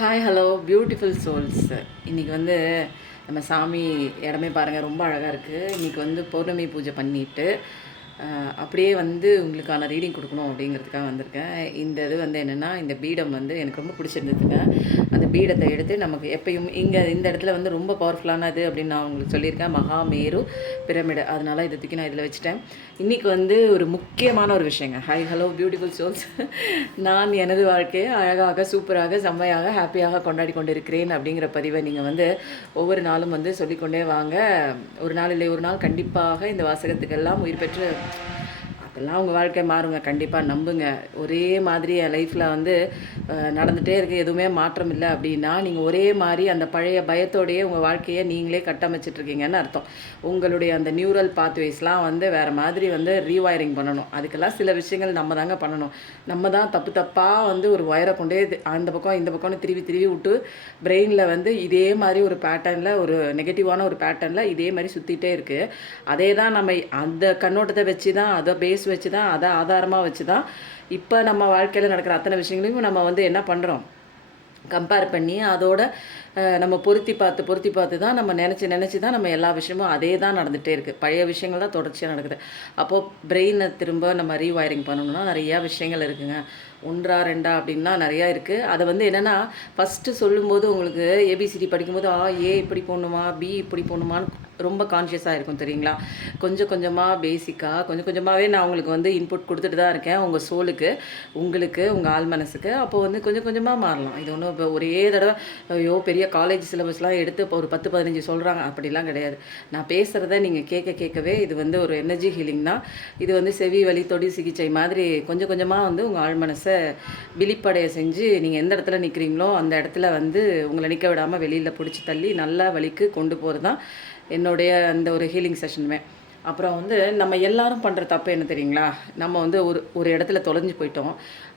Hi hello beautiful souls. இன்றைக்கி வந்து நம்ம சாமி இடமே பாருங்கள், ரொம்ப அழகாக இருக்குது. இன்றைக்கி வந்து பௌர்ணமி பூஜை பண்ணிவிட்டு அப்படியே வந்து உங்களுக்கான ரீடிங் கொடுக்கணும் அப்படிங்கிறதுக்காக வந்திருக்கேன். இந்த இது வந்து என்னென்னா, இந்த பீடம் வந்து எனக்கு ரொம்ப பிடிச்சிருந்ததுங்க. அந்த பீடத்தை எடுத்து நமக்கு எப்பயும் இங்கே இந்த இடத்துல வந்து ரொம்ப பவர்ஃபுல்லானது அப்படின்னு நான் உங்களுக்கு சொல்லியிருக்கேன். மகாமேரு பிரமிடு. அதனால் இதை தூக்கி நான் இதில் வச்சுட்டேன். இன்றைக்கி வந்து ஒரு முக்கியமான ஒரு விஷயங்க. Hi hello beautiful souls. நான் எனது வாழ்க்கையை அழகாக, சூப்பராக, செம்மையாக, ஹாப்பியாக கொண்டாடி கொண்டிருக்கிறேன் அப்படிங்கிற பதிவை நீங்கள் வந்து ஒவ்வொரு நாளும் வந்து சொல்லிக்கொண்டே வாங்க. ஒரு நாள் இல்லை ஒரு நாள் கண்டிப்பாக இந்த வாசகத்துக்கெல்லாம் உயிர் பெற்று அப்போல்லாம் உங்கள் வாழ்க்கை மாறுங்க. கண்டிப்பாக நம்புங்க. ஒரே மாதிரி என் லைஃப்பில் வந்து நடந்துகிட்டே இருக்குது, எதுவுமே மாற்றம் இல்லை அப்படின்னா நீங்கள் ஒரே மாதிரி அந்த பழைய பயத்தோடையே உங்கள் வாழ்க்கையை நீங்களே கட்டமைச்சிட்ருக்கீங்கன்னு அர்த்தம். உங்களுடைய அந்த நியூரல் பாத்வேஸ்லாம் வந்து வேறு மாதிரி வந்து ரீவயரிங் பண்ணணும். அதுக்கெல்லாம் சில விஷயங்கள் நம்ம தாங்க பண்ணணும். நம்ம தான் தப்பு தப்பாக வந்து ஒரு ஒயரை கொண்டே அந்த பக்கம் இந்த பக்கம்னு திருவி விட்டு பிரெயினில் வந்து இதே மாதிரி ஒரு பேட்டர்னில், ஒரு நெகட்டிவான ஒரு பேட்டர்னில் இதே மாதிரி சுற்றிகிட்டே இருக்குது. அதே தான் நம்ம அந்த கண்ணோட்டத்தை வச்சு தான், அதை பேஸ் வச்சு தான், அதை ஆதாரமாக வச்சு தான் இப்போ நம்ம வாழ்க்கையில் நடக்கிற அத்தனை விஷயங்களையும் நம்ம வந்து என்ன பண்ணுறோம், கம்பேர் பண்ணி அதோட நம்ம பொருத்தி பார்த்து தான் நம்ம நினச்சி தான் நம்ம எல்லா விஷயமும் அதே தான் நடந்துகிட்டே இருக்குது. பழைய விஷயங்கள் தான் தொடர்ச்சியாக நடக்குது. அப்போது பிரெயினை திரும்ப நம்ம ரீவயரிங் பண்ணணும்னா நிறையா விஷயங்கள் இருக்குங்க. 1 2 அப்படின்னா நிறையா இருக்குது. அதை வந்து என்னென்னா, ஃபஸ்ட்டு சொல்லும்போது உங்களுக்கு ஏபிசிடி படிக்கும்போது ஏ இப்படி போடணுமா, பி இப்படி போடணுமான்னு ரொம்ப கான்ஷியஸாக இருக்கும் தெரியுங்களா. கொஞ்சம் கொஞ்சமாக பேசிக்காக கொஞ்சம் கொஞ்சமாகவே நான் உங்களுக்கு வந்து இன்புட் கொடுத்துட்டு தான் இருக்கேன். உங்கள் சோலுக்கு, உங்களுக்கு, உங்கள் ஆள் மனசுக்கு. அப்போது வந்து கொஞ்சம் கொஞ்சமாக மாறலாம். இது ஒன்றும் இப்போ ஒரே தடவை ஐயோ பெரிய காலேஜ் சிலபஸ்லாம் எடுத்து இப்போ ஒரு 10 15 சொல்கிறாங்க அப்படிலாம் கிடையாது. நான் பேசுகிறத நீங்கள் கேட்கவே இது வந்து ஒரு எனர்ஜி ஹீலிங் தான். இது வந்து செவி வலி தொடி சிகிச்சை மாதிரி கொஞ்சம் கொஞ்சமாக வந்து உங்கள் ஆள் மனசை விழிப்படைய செஞ்சு நீங்கள் எந்த இடத்துல நிற்கிறீங்களோ அந்த இடத்துல வந்து உங்களை நிற்க விடாமல் வெளியில் பிடிச்சி தள்ளி நல்ல வழிக்கு கொண்டு போகிறது தான் என்னுடைய அந்த ஒரு ஹீலிங் செஷனுமே. அப்புறம் வந்து நம்ம எல்லாரும் பண்ணுற தப்பு என்ன தெரியுங்களா, நம்ம வந்து ஒரு இடத்துல தொலைஞ்சு போயிட்டோம்.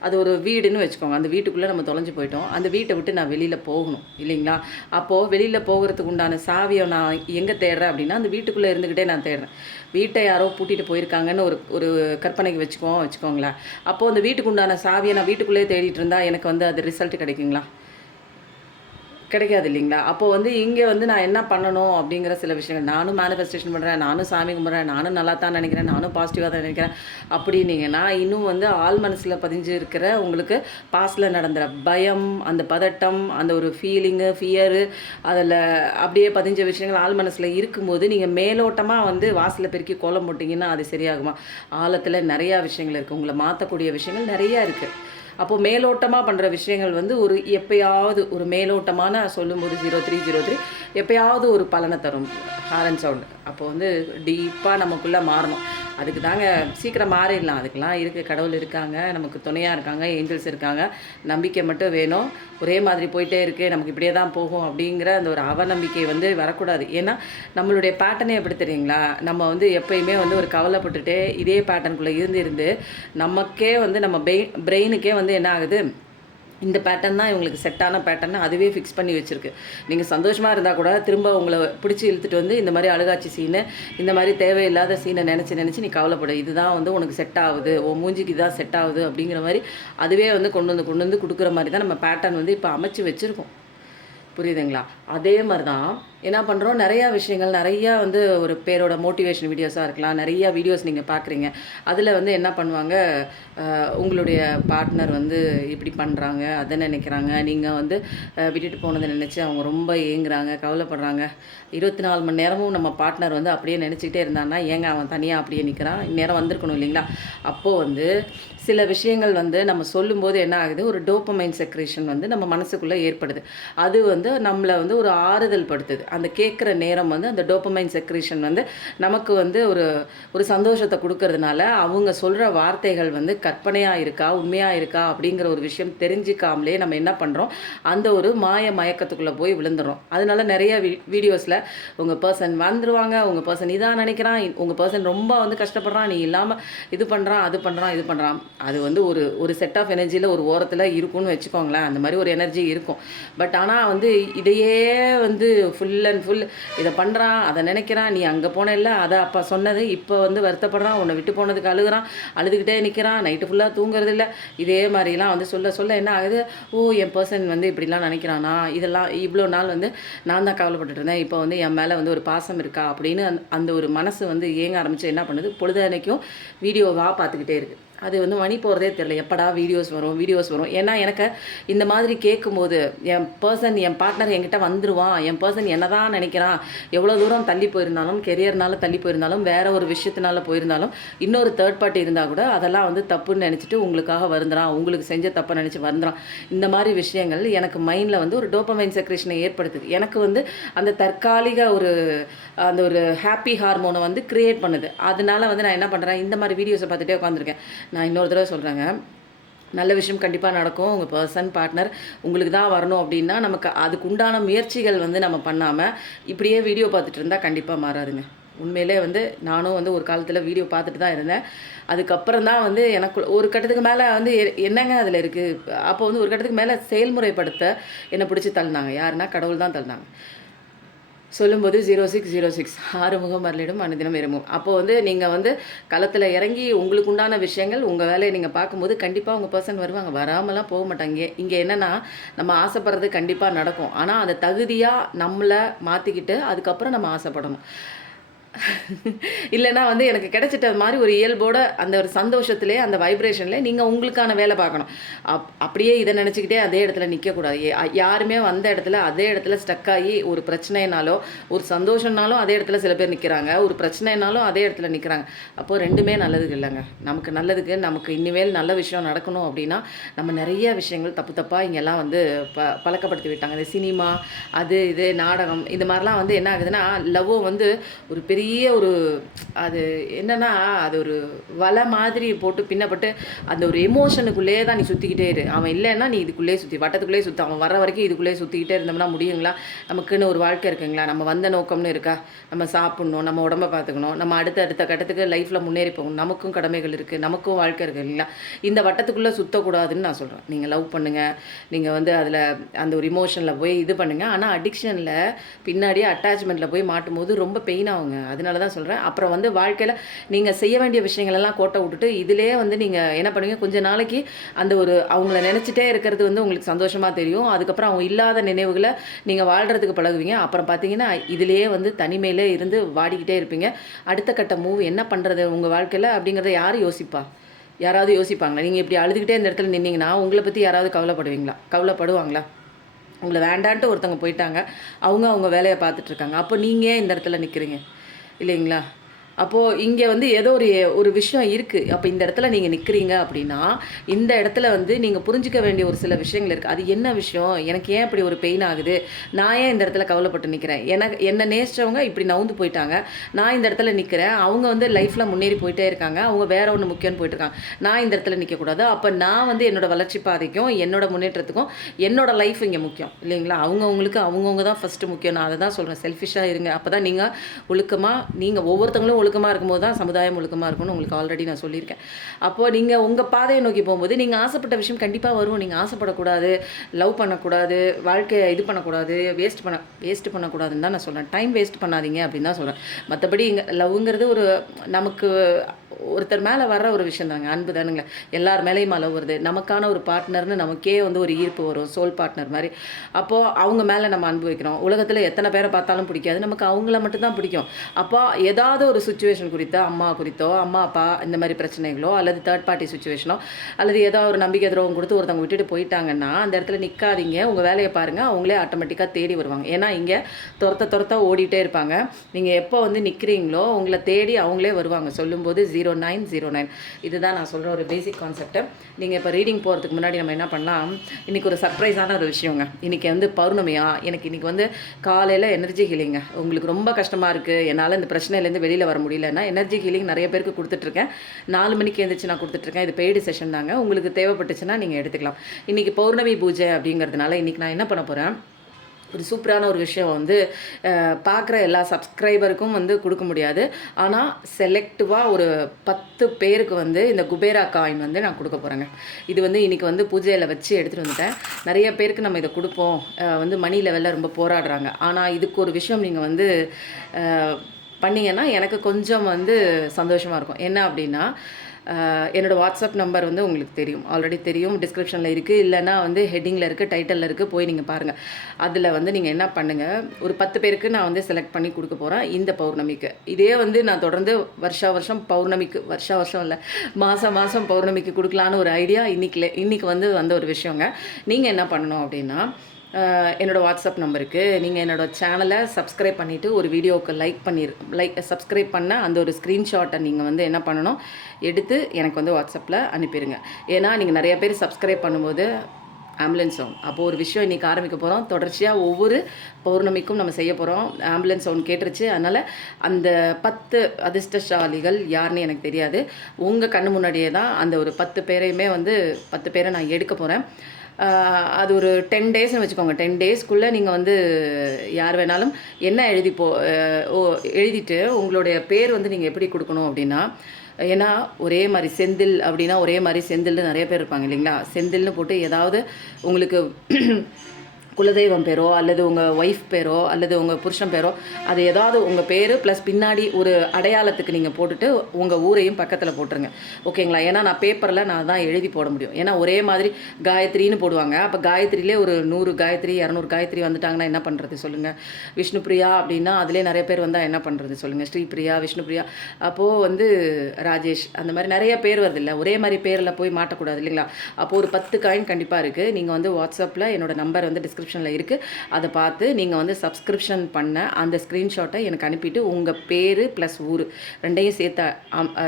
அது ஒரு வீடுன்னு வச்சுக்கோங்க. அந்த வீட்டுக்குள்ளே நம்ம தொலைஞ்சு போயிட்டோம். அந்த வீட்டை விட்டு நான் வெளியில் போகணும் இல்லைங்களா. அப்போது வெளியில் போகிறதுக்கு உண்டான சாவியை நான் எங்கே தேடுறேன் அப்படின்னா, அந்த வீட்டுக்குள்ளே இருந்துக்கிட்டே நான் தேடுறேன். வீட்டை யாரோ பூட்டிட்டு போயிருக்காங்கன்னு ஒரு கற்பனைக்கு வச்சுக்கோங்களேன். அப்போது அந்த வீட்டுக்கு உண்டான சாவியை நான் வீட்டுக்குள்ளே தேடிட்டு இருந்தால் எனக்கு வந்து அது ரிசல்ட் கிடைக்குங்களா? கிடைக்காது இல்லைங்களா. அப்போது வந்து இங்கே வந்து நான் என்ன பண்ணணும் அப்படிங்கிற சில விஷயங்கள், நானும் மேனிஃபெஸ்டேஷன் பண்ணுறேன், நானும் சாமி கும்பிட்றேன், நானும் நல்லா தான் நினைக்கிறேன், நானும் பாசிட்டிவாக தான் நினைக்கிறேன் அப்படின்னீங்கன்னா, இன்னும் வந்து ஆள் மனசில் பதிஞ்சு இருக்கிற உங்களுக்கு பாஸ்டில் நடந்த பயம், அந்த பதட்டம், அந்த ஒரு ஃபீலிங்கு, ஃபியரு, அதில் அப்படியே பதிஞ்ச விஷயங்கள் ஆள் மனசில் இருக்கும்போது நீங்கள் மேலோட்டமாக வந்து வாசலை பெருக்கி கோலம் போட்டிங்கன்னா அது சரியாகுமா? ஆழத்தில் நிறையா விஷயங்கள் இருக்குது. உங்களை மாற்றக்கூடிய விஷயங்கள் நிறையா இருக்குது. அப்போது மேலோட்டமாக பண்ணுற விஷயங்கள் வந்து ஒரு எப்போயாவது ஒரு மேலோட்டமான சொல்லும்போது 0303 எப்போயாவது ஒரு பலனை தரும். ஹாரன் சவுண்டு அப்போது வந்து டீப்பாக நமக்குள்ளே மாறணும். அதுக்கு தாங்க சீக்கிரம் மாறிடலாம். அதுக்கெலாம் இருக்குது, கடவுள் இருக்காங்க, நமக்கு துணையாக இருக்காங்க, ஏஞ்சல்ஸ் இருக்காங்க. நம்பிக்கை மட்டும் வேணும். ஒரே மாதிரி போயிட்டே இருக்குது, நமக்கு இப்படியே தான் போகும் அப்படிங்கிற அந்த ஒரு அவநம்பிக்கை வந்து வரக்கூடாது. ஏன்னா நம்மளுடைய பேட்டர்னே எப்படி தெரியுங்களா, நம்ம வந்து எப்பயுமே வந்து ஒரு கவலைப்பட்டுட்டே இதே பேட்டர்னுக்குள்ளே இருந்து நமக்கே வந்து நம்ம பிரெயினுக்கே வந்து என்ன ஆகுது, இந்த பேட்டர்ன் தான் இவங்களுக்கு செட்டான பேட்டர்னு அதுவே ஃபிக்ஸ் பண்ணி வச்சுருக்கு. நீங்கள் சந்தோஷமாக இருந்தால் கூட திரும்ப உங்களை பிடிச்சி இழுத்துட்டு வந்து இந்த மாதிரி அழுகாட்சி சீனு, இந்த மாதிரி தேவையில்லாத சீனை நினச்சி நீ கவலைப்படு, இதுதான் வந்து உனக்கு செட் ஆகுது, உன் மூஞ்சிக்கு தான் செட் ஆகுது அப்படிங்கிற மாதிரி அதுவே வந்து கொண்டு வந்து கொடுக்குற மாதிரி தான் நம்ம பேட்டர்ன் வந்து இப்போ அமைச்சு வச்சுருக்கோம். புரியுதுங்களா. அதே மாதிரி தான் என்ன பண்ணுறோம், நிறையா விஷயங்கள், நிறையா வந்து ஒரு பேரோட மோட்டிவேஷன் வீடியோஸாக இருக்கலாம், நிறையா வீடியோஸ் நீங்கள் பார்க்குறீங்க. அதில் வந்து என்ன பண்ணுவாங்க, உங்களுடைய பார்ட்னர் வந்து இப்படி பண்ணுறாங்க, அதை நினைக்கிறாங்க, நீங்கள் வந்து விட்டுட்டு போனதை நினச்சி அவங்க ரொம்ப ஏங்குறாங்க, கவலைப்படுறாங்க. 24 மணி நேரமும் நம்ம பார்ட்னர் வந்து அப்படியே நினச்சிக்கிட்டே இருந்தான்னா ஏங்க அவன் தனியாக அப்படியே நிற்கிறான், இந்நேரம் வந்திருக்கணும் இல்லைங்களா. அப்போது வந்து சில விஷயங்கள் வந்து நம்ம சொல்லும்போது என்ன ஆகுது, ஒரு டோபமைன் செக்ரேஷன் வந்து நம்ம மனசுக்குள்ளே ஏற்படுது. அது வந்து நம்மளை வந்து ஒரு ஆறுதல் படுத்துது. அந்த கேட்குற நேரம் வந்து அந்த டோபமைன் செக்ரேஷன் வந்து நமக்கு வந்து ஒரு சந்தோஷத்தை கொடுக்கறதுனால அவங்க சொல்கிற வார்த்தைகள் வந்து கற்பனையாக இருக்கா உண்மையாக இருக்கா அப்படிங்கிற ஒரு விஷயம் தெரிஞ்சிக்காமலே நம்ம என்ன பண்ணுறோம், அந்த ஒரு மயக்கத்துக்குள்ளே போய் விழுந்துடுறோம். அதனால நிறைய வீடியோஸில் உங்கள் பர்சன் வந்துடுவாங்க, உங்கள் பர்சன் இதாக நினைக்கிறான், உங்கள் பர்சன் ரொம்ப வந்து கஷ்டப்படுறான், நீ இல்லாமல் இது பண்ணுறான் அது பண்ணுறான். அது வந்து ஒரு செட் ஆஃப் எனர்ஜியில் ஒரு ஓரத்தில் இருக்கும்னு வச்சுக்கோங்களேன். அந்த மாதிரி ஒரு எனர்ஜி இருக்கும். பட் ஆனால் வந்து இதையே வந்து ஃபுல் ஃபுல் அண்ட் ஃபுல் இதை பண்ணுறான், அதை நினைக்கிறான், நீ அங்கே போனேல்ல அதை அப்போ சொன்னது இப்போ வந்து வருத்தப்படுறான், உன்னை விட்டு போனதுக்கு அழுகுறான், அழுதுகிட்டே நிற்கிறான், நைட்டு ஃபுல்லாக தூங்குறது இல்லை. இதே மாதிரிலாம் வந்து சொல்ல சொல்ல என்ன ஆகுது, ஓ என் பர்சன் வந்து இப்படிலாம் நினைக்கிறானா, இதெல்லாம் இவ்வளோ நாள் வந்து நான் தான் கவலைப்பட்டுட்டு இருந்தேன், இப்போ வந்து என் மேலே வந்து ஒரு பாசம் இருக்கா அப்படின்னு அந்த ஒரு மனசு வந்து ஏங்க ஆரம்பித்து என்ன பண்ணுது, பொழுதன்னைக்கும் வீடியோவாக பார்த்துக்கிட்டே இருக்குது. அது வந்து மணி போகிறதே தெரியல, எப்படா வீடியோஸ் வரும். ஏன்னா எனக்கு இந்த மாதிரி கேட்கும்போது என் பர்சன், என் பார்ட்னர் என்கிட்ட வந்துடுவான், என் பர்சன் என்ன தான் நினைக்கிறான், எவ்வளோ தூரம் தள்ளி போயிருந்தாலும், கெரியர்னால தள்ளி போயிருந்தாலும், வேறு ஒரு விஷயத்தினால போயிருந்தாலும், இன்னொரு தேர்ட் பார்ட்டி இருந்தால் கூட அதெல்லாம் வந்து தப்புன்னு நினச்சிட்டு உங்களுக்காக வருந்துறான், உங்களுக்கு செஞ்ச தப்பை நினச்சி வருந்துறான். இந்த மாதிரி விஷயங்கள் எனக்கு மைண்டில் வந்து ஒரு டோபமைன் செக்ரேஷனை ஏற்படுத்துது. எனக்கு வந்து அந்த தற்காலிக அந்த ஒரு ஹாப்பி ஹார்மோனை வந்து க்ரியேட் பண்ணுது. அதனால வந்து நான் என்ன பண்ணுறேன், இந்த மாதிரி வீடியோஸை பார்த்துட்டே உட்காந்துருக்கேன். நான் இன்னொரு தடவை சொல்கிறேங்க, நல்ல விஷயம் கண்டிப்பாக நடக்கும். உங்கள் பர்சன் பார்ட்னர் உங்களுக்கு தான் வரணும் அப்படின்னா நமக்கு அதுக்கு உண்டான முயற்சிகள் வந்து நம்ம பண்ணாமல் இப்படியே வீடியோ பார்த்துட்டு இருந்தால் கண்டிப்பாக மாறாதுங்க. உண்மையிலே வந்து நானும் வந்து ஒரு காலத்தில் வீடியோ பார்த்துட்டு தான் இருந்தேன். அதுக்கப்புறம் தான் வந்து எனக்கு ஒரு கட்டத்துக்கு மேலே வந்து என்னங்க அதில் இருக்குது, அப்போ வந்து ஒரு கட்டத்துக்கு மேலே செயல்முறைப்படுத்த என்னை பிடிச்சி தள்ளினாங்க. யாருன்னா கடவுள் தான் தள்ளினாங்க. சொல்லும்போது 0606 ஆறுமுகம் அருளிடும் அனுதினம் இருமும். அப்போது வந்து நீங்கள் வந்து களத்தில் இறங்கி உங்களுக்கு உண்டான விஷயங்கள் உங்கள் வேலையை நீங்கள் பார்க்கும்போது கண்டிப்பாக உங்கள் பர்சன் வருவாங்க, வராமலாம் போக மாட்டாங்க. இங்கே என்னென்னா நம்ம ஆசைப்படுறது கண்டிப்பாக நடக்கும். ஆனால் அதை தகுதியாக நம்மளை மாற்றிக்கிட்டு அதுக்கப்புறம் நம்ம ஆசைப்படணும். இல்லைனா வந்து எனக்கு கிடைச்சிட்ட மாதிரி ஒரு இயல்போட அந்த ஒரு சந்தோஷத்திலே அந்த வைப்ரேஷன்ல நீங்கள் உங்களுக்கான வேலை பார்க்கணும். அப்படியே இதை நினச்சிக்கிட்டே அதே இடத்துல நிற்கக்கூடாது. யாருமே வந்த இடத்துல அதே இடத்துல ஸ்டக் ஆகி ஒரு பிரச்சனைனாலோ ஒரு சந்தோஷம்னாலும் அதே இடத்துல சில பேர் நிற்கிறாங்க, ஒரு பிரச்சனைனாலும் அதே இடத்துல நிற்கிறாங்க. அப்போது ரெண்டுமே நல்லதுக்கு இல்லைங்க. நமக்கு நல்லதுக்கு நமக்கு இனிமேல் நல்ல விஷயம் நடக்கணும் அப்படின்னா நம்ம நிறைய விஷயங்கள் தப்பாக இங்கெல்லாம் வந்து பழக்கப்படுத்தி விட்டாங்க. இந்த சினிமா, அது இது நாடகம், இந்த மாதிரிலாம் வந்து என்ன ஆகுதுன்னா லவ்வை வந்து ஒரு பெரிய ஒரு அது என்னன்னா அது ஒரு வலை மாதிரி போட்டு பின்னப்பட்டு அந்த ஒரு எமோஷனுக்குள்ளேயே தான் நீ சுற்றிக்கிட்டே இரு. அவன் இல்லைன்னா நீ இதுக்குள்ளேயே சுற்றி வட்டத்துக்குள்ளேயே சுற்று, அவன் வர வரைக்கும் இதுக்குள்ளேயே சுற்றிக்கிட்டே இருந்தோம்னா முடியுங்களா? நமக்குன்னு ஒரு வாழ்க்கை இருக்குங்களா? நம்ம வந்த நோக்கம்னு இருக்கா? நம்ம சாப்பிட்ணும், நம்ம உடம்பை பார்த்துக்கணும், நம்ம அடுத்த கட்டத்துக்கு லைஃப்பில் முன்னேறி போகணும், நமக்கும் கடமைகள் இருக்குது, நமக்கும் வாழ்க்கை இருக்குது இல்லைங்களா? இந்த வட்டத்துக்குள்ளே சுற்றக்கூடாதுன்னு நான் சொல்கிறேன். நீங்கள் லவ் பண்ணுங்கள், நீங்கள் வந்து அதில் அந்த ஒரு இமோஷனில் போய் இது பண்ணுங்கள். ஆனால் அடிக்ஷனில் பின்னாடியே அட்டாச்மெண்ட்டில் போய் மாட்டும் போது ரொம்ப பெயின் ஆகுங்க. அதனால தான் சொல்கிறேன். அப்புறம் வந்து வாழ்க்கையில் நீங்கள் செய்ய வேண்டிய விஷயங்களெல்லாம் கோட்டை விட்டுட்டு இதிலே வந்து நீங்கள் என்ன பண்ணுவீங்க, கொஞ்சம் நாளைக்கு அந்த ஒரு அவங்கள நினச்சிட்டே இருக்கிறது வந்து உங்களுக்கு சந்தோஷமாக தெரியும். அதுக்கப்புறம் அவங்க இல்லாத நினைவுகளை நீங்கள் வாழ்கிறதுக்கு பழகுவீங்க. அப்புறம் பார்த்தீங்கன்னா இதிலேயே வந்து தனிமையிலே இருந்து வாடிக்கிட்டே இருப்பீங்க. அடுத்த கட்ட மூவ் என்ன பண்ணுறது உங்கள் வாழ்க்கையில் அப்படிங்கிறத யார் யோசிப்பா? யாராவது யோசிப்பாங்களா? நீங்கள் இப்படி அழுதுகிட்டே இந்த இடத்துல நின்னீங்கன்னா உங்களை பற்றி யாராவது கவலைப்படுவாங்களா? உங்களை வேண்டான்ட்டு ஒருத்தவங்க போயிட்டாங்க, அவங்க வேலையை பார்த்துட்ருக்காங்க. அப்போ நீங்கள் இந்த இடத்துல நிற்கிறீங்க இல்லைங்களா? அப்போது இங்கே வந்து ஏதோ ஒரு விஷயம் இருக்குது. அப்போ இந்த இடத்துல நீங்கள் நிற்கிறீங்க அப்படின்னா இந்த இடத்துல வந்து நீங்கள் புரிஞ்சிக்க வேண்டிய ஒரு சில விஷயங்கள் இருக்குது. அது என்ன விஷயம், எனக்கு ஏன் இப்படி ஒரு பெயின் ஆகுது, நான் ஏன் இந்த இடத்துல கவலைப்பட்டு நிற்கிறேன், என்னை நேசித்தவங்க இப்படி நவுந்து போயிட்டாங்க, நான் இந்த இடத்துல நிற்கிறேன், அவங்க வந்து லைஃப்பில் முன்னேறி போயிட்டே இருக்காங்க, அவங்க வேற ஒன்று முக்கியம்னு போயிட்டுருக்காங்க, நான் இந்த இடத்துல நிற்கக்கூடாது. அப்போ நான் வந்து என்னோடய வளர்ச்சி பாதைக்கும் என்னோட முன்னேற்றத்துக்கும் என்னோடய லைஃப் இங்கே முக்கியம் இல்லைங்களா? அவங்கவுங்க தான் ஃபஸ்ட்டு முக்கியம். நான் அதை தான் சொல்கிறேன், செல்ஃபிஷாக இருங்க. அப்போ தான் நீங்கள் ஒழுக்கமாக நீங்கள் ஒவ்வொருத்தங்களும் ஒழுக்கமாக இருக்கும்போது தான் சமுதாயம் ஒழுக்கமாக இருக்கும்னு உங்களுக்கு ஆல்ரெடி நான் சொல்லியிருக்கேன். அப்போது நீங்கள் உங்கள் பாதையை நோக்கி போகும்போது நீங்கள் ஆசைப்பட்ட விஷயம் கண்டிப்பாக வரும். நீங்கள் ஆசைப்படக்கூடாது, லவ் பண்ணக்கூடாது, வாழ்க்கையை இது பண்ணக்கூடாது, வேஸ்ட் பண்ணக்கூடாதுன்னு தான் நான் சொல்கிறேன். டைம் வேஸ்ட் பண்ணாதீங்க அப்படின்னு தான் சொல்கிறேன். மற்றபடி இங்கே லவ்ங்கிறது ஒரு நமக்கு ஒருத்தர் மேலே வர்ற ஒரு விஷயம் தாங்க, அன்பு தானுங்க. எல்லார் மேலேயும் லவ் வருது, நமக்கான ஒரு பார்ட்னர்னு நமக்கே வந்து ஒரு ஈர்ப்பு வரும், சோல் பார்ட்னர் மாதிரி. அப்போது அவங்க மேலே நம்ம அன்பு வைக்கிறோம். உலகத்தில் எத்தனை பேரை பார்த்தாலும் பிடிக்காது, நமக்கு அவங்கள மட்டும்தான் பிடிக்கும். அப்போ ஏதாவது ஒரு சுச்சுவேஷன் குறித்தோ, அம்மா குறித்தோ, அம்மா அப்பா இந்த மாதிரி பிரச்சனைகளோ, அல்லது தேர்ட் பார்ட்டி சுச்சுவேஷனோ, அல்லது ஏதாவது ஒரு நம்பிக்கை துரோகம் கொடுத்து ஒருத்தவங்க விட்டுட்டு போயிட்டாங்கன்னா அந்த இடத்துல நிற்காதீங்க, உங்கள் வேலையை பாருங்கள், அவங்களே ஆட்டோமேட்டிக்காக தேடி வருவாங்க. ஏன்னா இங்கே துரத்த ஓடிட்டே இருப்பாங்க. நீங்கள் எப்போ வந்து நிற்கிறீங்களோ உங்களை தேடி அவங்களே வருவாங்க. சொல்லும்போது 0909 இதுதான் நான் சொல்கிற ஒரு பேசிக் கான்செப்ட்டு. நீங்கள் இப்போ ரீடிங் போகிறதுக்கு முன்னாடி நம்ம என்ன பண்ணலாம், இன்றைக்கி ஒரு சர்ப்ரைஸான ஒரு விஷயங்க. இன்றைக்கி வந்து பௌர்ணமியா, எனக்கு இன்றைக்கி வந்து காலையில் எனர்ஜி ஹீலிங்க. உங்களுக்கு ரொம்ப கஷ்டமாக இருக்குது, என்னால் இந்த பிரச்சனையிலேருந்து வெளியில் வர முடியலன்னா எனர்ஜி ஹீலிங் நிறைய பேருக்கு கொடுத்துட்ருக்கேன். 4 மணிக்கு எழுந்திரிச்சு நான் கொடுத்துட்ருக்கேன். இது பெய்டு செஷன் தாங்க. உங்களுக்கு தேவைப்பட்டுச்சுன்னா நீங்கள் எடுத்துக்கலாம். இன்றைக்கி பௌர்ணமி பூஜை அப்படிங்கிறதுனால இன்றைக்கி நான் என்ன பண்ண போகிறேன், ஒரு சூப்பரான ஒரு விஷயம் வந்து பார்க்குற எல்லா சப்ஸ்கிரைபருக்கும் வந்து கொடுக்க முடியாது. ஆனால் செலக்டிவாக ஒரு 10 பேருக்கு வந்து இந்த குபேரா காயின் வந்து நான் கொடுக்க போகிறேங்க. இது வந்து இன்றைக்கி வந்து பூஜையில் வச்சு எடுத்துகிட்டு வந்துட்டேன். நிறைய பேருக்கு நம்ம இதை கொடுப்போம், வந்து மணி லெவலில் ரொம்ப போராடுறாங்க. ஆனால் இதுக்கு ஒரு விஷயம் நீங்கள் வந்து பண்ணிங்கன்னா எனக்கு கொஞ்சம் வந்து சந்தோஷமாக இருக்கும். என்ன அப்படின்னா, என்னோடய வாட்ஸ்அப் நம்பர் வந்து உங்களுக்கு தெரியும், ஆல்ரெடி தெரியும், டிஸ்கிரிப்ஷனில் இருக்குது, இல்லைனா வந்து ஹெட்டிங்கில் இருக்குது, டைட்டிலில் இருக்குது, போய் நீங்கள் பாருங்கள். அதில் வந்து நீங்கள் என்ன பண்ணுங்கள், ஒரு 10 பேருக்கு நான் வந்து செலக்ட் பண்ணி கொடுக்க போகிறேன் இந்த பௌர்ணமிக்கு. இதே வந்து நான் தொடர்ந்து வருஷம் பௌர்ணமிக்கு, வருஷம் இல்லை, மாதம் பௌர்ணமிக்கு கொடுக்கலான்னு ஒரு ஐடியா இன்றைக்கி வந்து வந்த ஒரு விஷயங்க. நீங்கள் என்ன பண்ணணும் அப்படின்னா, என்னோடய வாட்ஸ்அப் நம்பருக்கு நீங்கள் என்னோடய சேனலை சப்ஸ்கிரைப் பண்ணிவிட்டு ஒரு வீடியோவுக்கு சப்ஸ்கிரைப் பண்ண அந்த ஒரு ஸ்க்ரீன்ஷாட்டை நீங்கள் வந்து என்ன பண்ணணும், எடுத்து எனக்கு வந்து வாட்ஸ்அப்பில் அனுப்பிடுங்க. ஏன்னா நீங்கள் நிறைய பேர் சப்ஸ்கிரைப் பண்ணும்போது ஆம்புலன்ஸ் சவுண்ட், அப்போது ஒரு விஷயம் இன்றைக்கி ஆரம்பிக்க போகிறோம். தொடர்ச்சியாக ஒவ்வொரு பௌர்ணமிக்கும் நம்ம செய்ய போகிறோம். ஆம்புலன்ஸ் சவுண்ட் கேட்டுருச்சு. அதனால் அந்த 10 அதிர்ஷ்டசாலிகள் யாருன்னு எனக்கு தெரியாது. உங்கள் கண்ணு முன்னாடியே தான் அந்த ஒரு 10 பேரையுமே வந்து 10 பேரை நான் எடுக்க போகிறேன். அது ஒரு 10 டேஸ்னு வச்சுக்கோங்க. 10 டேஸ்க்குள்ளே நீங்கள் வந்து யார் வேணாலும் என்ன எழுதிட்டு உங்களுடைய பேர் வந்து நீங்கள் எப்படி கொடுக்கணும் அப்படின்னா, ஏன்னா ஒரே மாதிரி செந்தில் அப்படின்னா ஒரே மாதிரி செந்தில்னு நிறைய பேர் இருப்பாங்க இல்லைங்களா. செந்தில்னு போட்டு ஏதாவது உங்களுக்கு குலதெய்வம் பேரோ அல்லது உங்கள் ஒய்ஃப் பேரோ அல்லது உங்கள் புருஷன் பேரோ, அது ஏதாவது உங்கள் பேர் ப்ளஸ் பின்னாடி ஒரு அடையாளத்துக்கு நீங்கள் போட்டுட்டு உங்கள் ஊரையும் பக்கத்தில் போட்டுருங்க, ஓகேங்களா. ஏன்னா நான் பேப்பரில் நான் தான் எழுதி போட முடியும். ஏன்னா ஒரே மாதிரி காயத்ரின்னு போடுவாங்க. அப்போ காயத்ரியிலே ஒரு 100 காயத்ரி 200 காயத்ரி வந்துட்டாங்கன்னா என்ன பண்ணுறது சொல்லுங்கள். விஷ்ணுபிரியா அப்படின்னா அதிலே நிறைய பேர் வந்தால் என்ன பண்ணுறது சொல்லுங்கள். ஸ்ரீபிரியா, விஷ்ணுபிரியா, அப்போது வந்து ராஜேஷ், அந்த மாதிரி நிறைய பேர் வருது இல்லை, ஒரே மாதிரி பேரில் போய் மாட்டக்கூடாது இல்லைங்களா. அப்போது ஒரு 10 காயின் கண்டிப்பாக இருக்குது. நீங்கள் வந்து வாட்ஸ்அப்பில் என்னோடய நம்பர் வந்து டிஸ்கிரிப்ஷனில் இருக்குது, அதை பார்த்து நீங்கள் வந்து சப்ஸ்கிரிப்ஷன் பண்ண அந்த ஸ்க்ரீன்ஷாட்டை எனக்கு அனுப்பிட்டு உங்கள் பேர் ப்ளஸ் ஊர் ரெண்டையும் சேர்த்து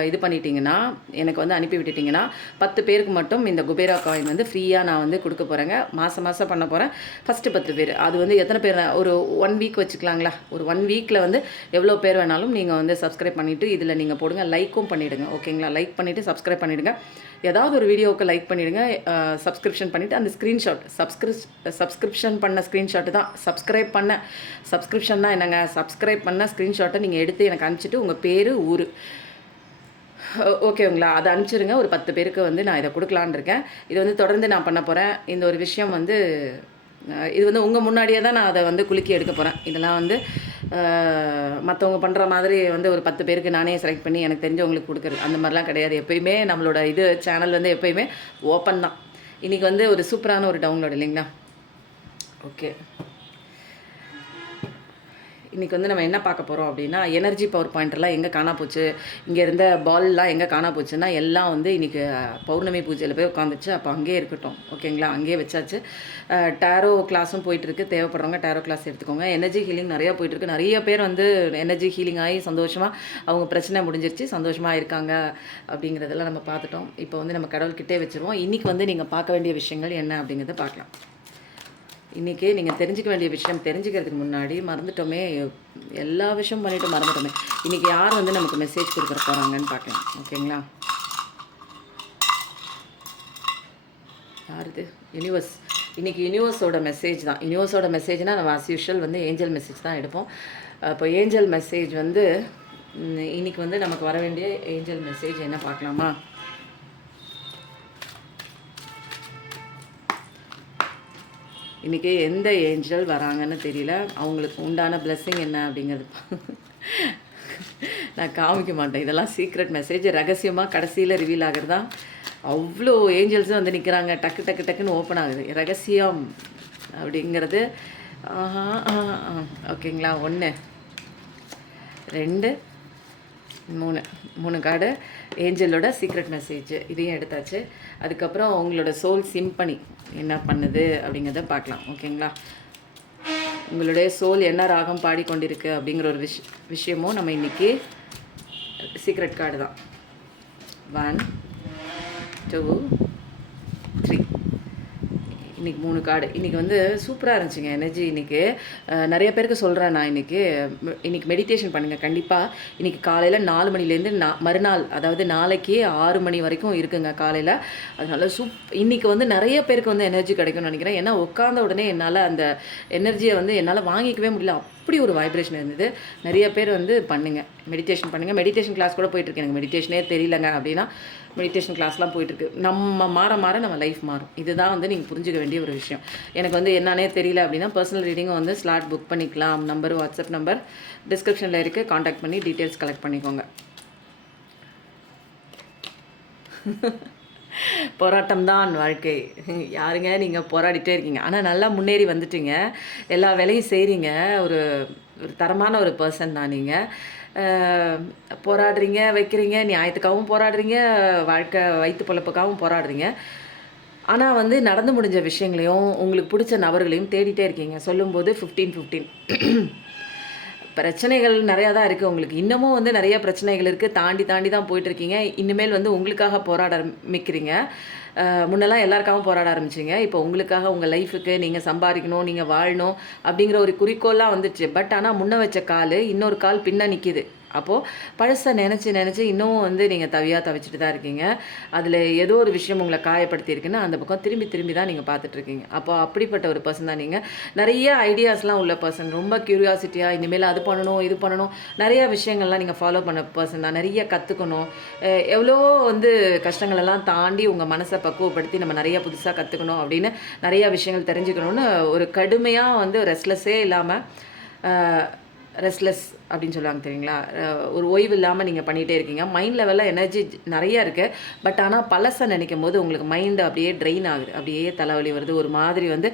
இது பண்ணிட்டீங்கன்னா, எனக்கு வந்து அனுப்பி விட்டுட்டிங்கன்னா 10 பேருக்கு மட்டும் இந்த குபேரா காயின் வந்து ஃப்ரீயாக நான் வந்து கொடுக்க போகிறேங்க. மாதம் பண்ண போகிறேன். ஃபஸ்ட்டு 10 பேர், அது வந்து எத்தனை பேர், ஒரு 1 வீக் வச்சுக்கலாங்களா. ஒரு 1 வீக்கில் வந்து எவ்வளோ பேர் வேணாலும் நீங்கள் வந்து சப்ஸ்கிரைப் பண்ணிவிட்டு இதில் நீங்கள் போடுங்க. லைக்கும் பண்ணிவிடுங்க, ஓகேங்களா. லைக் பண்ணிவிட்டு சப்ஸ்கிரைப் பண்ணிவிடுங்க. ஏதாவது ஒரு வீடியோவுக்கு லைக் பண்ணிவிடுங்க. சப்ஸ்கிரிப்ஷன் பண்ணிவிட்டு அந்த ஸ்க்ரீன்ஷாட், சப்ஸ்கிரிப்ஷன் பண்ண ஸ்க்ரீன்ஷாட்டு தான் சப்ஸ்கிரிப்ஷன்னா என்னங்க, சப்ஸ்கிரைப் பண்ண ஸ்க்ரீன்ஷாட்டை நீங்கள் எடுத்து எனக்கு அனுப்பிச்சிட்டு உங்கள் பேர் ஊர், ஓகேங்களா, அதை அனுப்பிச்சிருங்க. ஒரு 10 பேருக்கு வந்து நான் இதை கொடுக்கலான்னு இருக்கேன். இது வந்து தொடர்ந்து நான் பண்ண போகிறேன். இந்த ஒரு விஷயம் வந்து இது வந்து உங்கள் முன்னாடியே தான் நான் அதை வந்து குலுக்கி எடுக்க போகிறேன். இதெல்லாம் வந்து மற்றவங்க பண்ணுற மாதிரி வந்து ஒரு 10 பேருக்கு நானே செலக்ட் பண்ணி எனக்கு தெரிஞ்சவங்களுக்கு கொடுக்குறது அந்த மாதிரிலாம் கிடையாது. எப்போயுமே நம்மளோட சேனல் வந்து எப்போயுமே ஓப்பன் தான். இன்றைக்கி வந்து ஒரு சூப்பரான ஒரு டவுன்லோட் இல்லைங்களா. ஓகே, இன்றைக்கி வந்து நம்ம என்ன பார்க்க போகிறோம் அப்படின்னா, எனர்ஜி பவர் பாயிண்ட்லாம் எங்கே காணா போச்சு, இங்கே இருந்த பால்லாம் எங்கே காணா போச்சுன்னா எல்லாம் வந்து இன்றைக்கி பௌர்ணமி பூஜையில் போய் உட்காந்துச்சு. அப்போ அங்கேயே இருக்கட்டும், ஓகேங்களா, அங்கேயே வச்சாச்சு. டேரோ கிளாஸும் போயிட்டுருக்கு. தேவைப்படுறவங்க டேரோ கிளாஸ் எடுத்துக்கோங்க. எனர்ஜி ஹீலிங் நிறையா போயிட்டுருக்கு. நிறைய பேர் வந்து எனர்ஜி ஹீலிங் ஆகி சந்தோஷமாக அவங்க பிரச்சனை முடிஞ்சிருச்சு, சந்தோஷமாக இருக்காங்க அப்படிங்கிறதெல்லாம் நம்ம பார்த்துட்டோம். இப்போ வந்து நம்ம கடவுள்கிட்டே வச்சுருவோம். இன்றைக்கி வந்து நீங்கள் பார்க்க வேண்டிய விஷயங்கள் என்ன அப்படிங்கிறத பார்க்கலாம். இன்றைக்கி நீங்கள் தெரிஞ்சிக்க வேண்டிய விஷயம், தெரிஞ்சுக்கிறதுக்கு முன்னாடி மறந்துட்டோமே, எல்லா விஷயமும் பண்ணிவிட்டு மறந்துட்டோமே. இன்றைக்கி யார் வந்து நமக்கு மெசேஜ் கொடுக்குற போகிறாங்கன்னு பார்க்கலாம், ஓகேங்களா. யார் இது? யூனிவர்ஸ். இன்றைக்கி யூனிவர்ஸோட மெசேஜ் தான். யூனிவர்ஸோட மெசேஜ்னால் நம்ம ஆஸ் யூஷுவல் வந்து ஏஞ்சல் மெசேஜ் தான் எடுப்போம். இப்போ ஏஞ்சல் மெசேஜ் வந்து இன்றைக்கி வந்து நமக்கு வர வேண்டிய ஏஞ்சல் மெசேஜ் என்ன பார்க்கலாமா. இன்றைக்கி எந்த ஏஞ்சல் வராங்கன்னு தெரியல. அவங்களுக்கு உண்டான பிளெஸ்ஸிங் என்ன அப்படிங்கிறது நான் காமிக்க மாட்டேன். இதெல்லாம் சீக்ரெட் மெசேஜ், ரகசியமாக கடைசியில் ரிவீல் ஆகிறது தான். அவ்வளோ ஏஞ்சல்ஸும் வந்து நிற்கிறாங்க, டக்குன்னு ஓப்பன் ஆகுது. ரகசியம் அப்படிங்கிறது ஓகேங்களா. 1 2 3 கார்டு ஏஞ்சலோட சீக்ரெட் மெசேஜ், இதையும் எடுத்தாச்சு. அதுக்கப்புறம் உங்களோட சோல் சிம்பனி என்ன பண்ணுது அப்படிங்கிறத பார்க்கலாம், ஓகேங்களா. உங்களுடைய சோல் என்ன ராகம் பாடிக்கொண்டிருக்கு அப்படிங்கிற ஒரு விஷயமும் நம்ம இன்றைக்கி சீக்ரெட் கார்டு தான். 1 2 3 இன்றைக்கி 3 கார்டு. இன்றைக்கி வந்து சூப்பராக இருந்துச்சுங்க எனர்ஜி இன்றைக்கி. நிறைய பேருக்கு சொல்கிறேன் நான் இன்றைக்கி மெடிடேஷன் பண்ணுங்கள் கண்டிப்பாக. இன்றைக்கி காலையில் 4 மணிலேருந்து மறுநாள் அதாவது நாளைக்கு 6 மணி வரைக்கும் இருக்குங்க காலையில். அதனால் இன்றைக்கி வந்து நிறைய பேருக்கு வந்து எனர்ஜி கிடைக்கும்னு நினைக்கிறேன். ஏன்னா உட்காந்த உடனே என்னால் அந்த எனர்ஜியை வந்து என்னால் வாங்கிக்கவே முடியல. அப்படி ஒரு வைப்ரேஷன் இருந்தது. நிறைய பேர் வந்து பண்ணுங்கள், மெடிடேஷன் பண்ணுங்கள். மெடிடேஷன் கிளாஸ் கூட போயிட்டுருக்கு. எனக்கு மெடிடேஷனே தெரியலங்க அப்படின்னா மெடிடேஷன் கிளாஸ்லாம் போயிட்டுருக்கு. நம்ம மாற மாற நம்ம லைஃப் மாறும். இதுதான் வந்து நீங்கள் புரிஞ்சுக்க வேண்டிய ஒரு விஷயம். எனக்கு வந்து என்னன்னே தெரியல அப்படின்னா பர்சனல் ரீடிங்கும் வந்து ஸ்லாட் புக் பண்ணிக்கலாம். நம்பர் வாட்ஸ்அப் நம்பர் டிஸ்கிரிப்ஷனில் இருக்குது. காண்டாக்ட் பண்ணி டீட்டெயில்ஸ் கலெக்ட் பண்ணிக்கோங்க. போராட்டம் தான் வாழ்க்கை. யாருங்க நீங்கள் போராடிட்டே இருக்கீங்க, ஆனால் நல்லா முன்னேறி வந்துட்டீங்க. எல்லா வேலையும் செய்கிறீங்க. ஒரு ஒரு தரமான ஒரு பர்சன் தான் நீங்கள். போராடுறீங்க, வைக்கிறீங்க, நியாயத்துக்காகவும் போராடுறீங்க, வாழ்க்கை வயிற்று பொழப்புக்காகவும் போராடுறீங்க. ஆனால் வந்து நடந்து முடிஞ்ச விஷயங்களையும் உங்களுக்கு பிடிச்ச நபர்களையும் தேடிட்டே இருக்கீங்க. சொல்லும்போது 15-15 பிரச்சனைகள் நிறையா தான் இருக்குது உங்களுக்கு. இன்னமும் வந்து நிறைய பிரச்சனைகள் இருக்குது. தாண்டி தாண்டி தான் போயிட்டுருக்கீங்க. இனிமேல் வந்து உங்களுக்காக போராட ஆரம்பிக்கிறீங்க. முன்னெல்லாம் எல்லாருக்காகவும் போராட ஆரம்பிச்சிங்க. இப்போ உங்களுக்காக உங்கள் லைஃபுக்கு நீங்கள் சம்பாதிக்கணும், நீங்கள் வாழணும் அப்படிங்கிற ஒரு குறிக்கோள்லாம் வந்துடுச்சு. பட் ஆனால் முன்ன வச்ச கால் இன்னொரு கால் பின்ன நிற்கிது. அப்போது பழசை நினச்சி இன்னமும் வந்து நீங்கள் தவிச்சிட்டு தான் இருக்கீங்க. அதில் ஏதோ ஒரு விஷயம் உங்களை காயப்படுத்தியிருக்குன்னு அந்த பக்கம் திரும்பி தான் நீங்கள் பார்த்துட்ருக்கீங்க. அப்போது அப்படிப்பட்ட ஒரு பர்சன் தான் நீங்கள். நிறைய ஐடியாஸ்லாம் உள்ள பர்சன். ரொம்ப க்யூரியாசிட்டியாக இனிமேல் அது பண்ணணும், இது பண்ணணும், நிறைய விஷயங்கள்லாம் நீங்கள் ஃபாலோ பண்ண பர்சன் தான். நிறைய கற்றுக்கணும். எவ்வளவோ வந்து கஷ்டங்களெல்லாம் தாண்டி உங்கள் மனசை பக்குவப்படுத்தி நம்ம நிறைய புதுசாக கற்றுக்கணும் அப்படின்னு நிறைய விஷயங்கள் தெரிஞ்சுக்கணுன்னு ஒரு கடுமையாக வந்து ரெஸ்ட்லெஸ்ஸே இல்லாமல் ரெஸ்ட்லெஸ் அப்படின்னு சொல்லுவாங்க தெரியுங்களா, ஒரு ஓய்வு இல்லாமல் நீங்கள் பண்ணிகிட்டே இருக்கீங்க. மைண்ட் லெவலில் எனர்ஜி நிறையா இருக்குது. பட் ஆனால் பழசை நினைக்கும் போது உங்களுக்கு மைண்டு அப்படியே ட்ரெயின் ஆகுது. அப்படியே தலைவலி வருது. ஒரு மாதிரி வந்து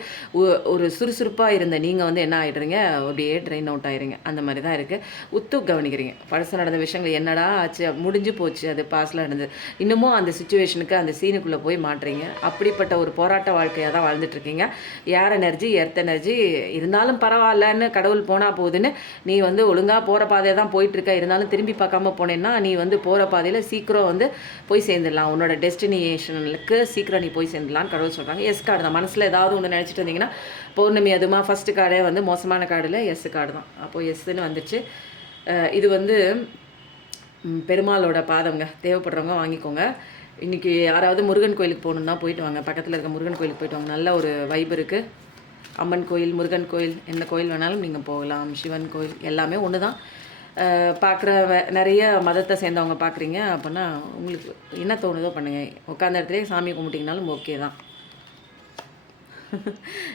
ஒரு சுறுசுறுப்பாக இருந்த நீங்கள் வந்து என்ன ஆகிடுறீங்க, அப்படியே ட்ரெயின் அவுட் ஆகிடுறீங்க. அந்த மாதிரி தான் இருக்குது. உத்து கவனிக்கிறீங்க. பழசு நடந்த விஷயங்கள் என்னடா ஆச்சு, முடிஞ்சு போச்சு, அது பாஸ்டில் நடந்தது. இன்னமும் அந்த சுச்சுவேஷனுக்கு அந்த சீனுக்குள்ளே போய் மாட்டுறீங்க. அப்படிப்பட்ட ஒரு போராட்ட வாழ்க்கையாக தான் வாழ்ந்துட்டுருக்கீங்க. ஏர் எனர்ஜி, எர்த் எனர்ஜி இருந்தாலும் பரவாயில்லன்னு கடவுள் போனால் போகுதுன்னு நீ வந்து ஒழுங்காக போகிற பாதையை தான் போயிட்டுருக்க. இருந்தாலும் திரும்பி பார்க்காம போனேன்னா நீ வந்து போகிற பாதையில் சீக்கிரம் வந்து போய் சேர்ந்துடலாம். உன்னோட டெஸ்டினேஷனுக்கு சீக்கிரம் நீ போய் சேர்ந்துடலான்னு கடவுள் சொல்கிறாங்க. எஸ் கார்டு தான். மனசில் ஏதாவது ஒன்று நினச்சிட்டு இருந்தீங்கன்னா பௌர்ணமி அதுமா ஃபஸ்ட்டு கார்டே வந்து மோசமான கார்டில் எஸ் கார்டு தான். அப்போது எஸ்ன்னு வந்துச்சு. இது வந்து பெருமாளோட பாதங்க. தேவைப்படுறவங்க வாங்கிக்கோங்க. இன்றைக்கி யாராவது முருகன் கோயிலுக்கு போகணுன்னா போயிட்டு வாங்க. பக்கத்தில் இருக்க முருகன் கோயிலுக்கு போயிட்டு வாங்க. நல்ல ஒரு வைப் இருக்குது. அம்மன் கோயில், முருகன் கோயில், எந்த கோயில் வேணாலும் நீங்கள் போகலாம். சிவன் கோயில் எல்லாமே ஒன்று தான். பார்க்குற நிறைய மதத்தை சேர்ந்தவங்க பார்க்குறீங்க அப்படின்னா உங்களுக்கு என்ன தோணுதோ பண்ணுங்கள். உட்காந்த இடத்துலேயே சாமி கும்பிட்டிங்கனாலும் ஓகே தான்.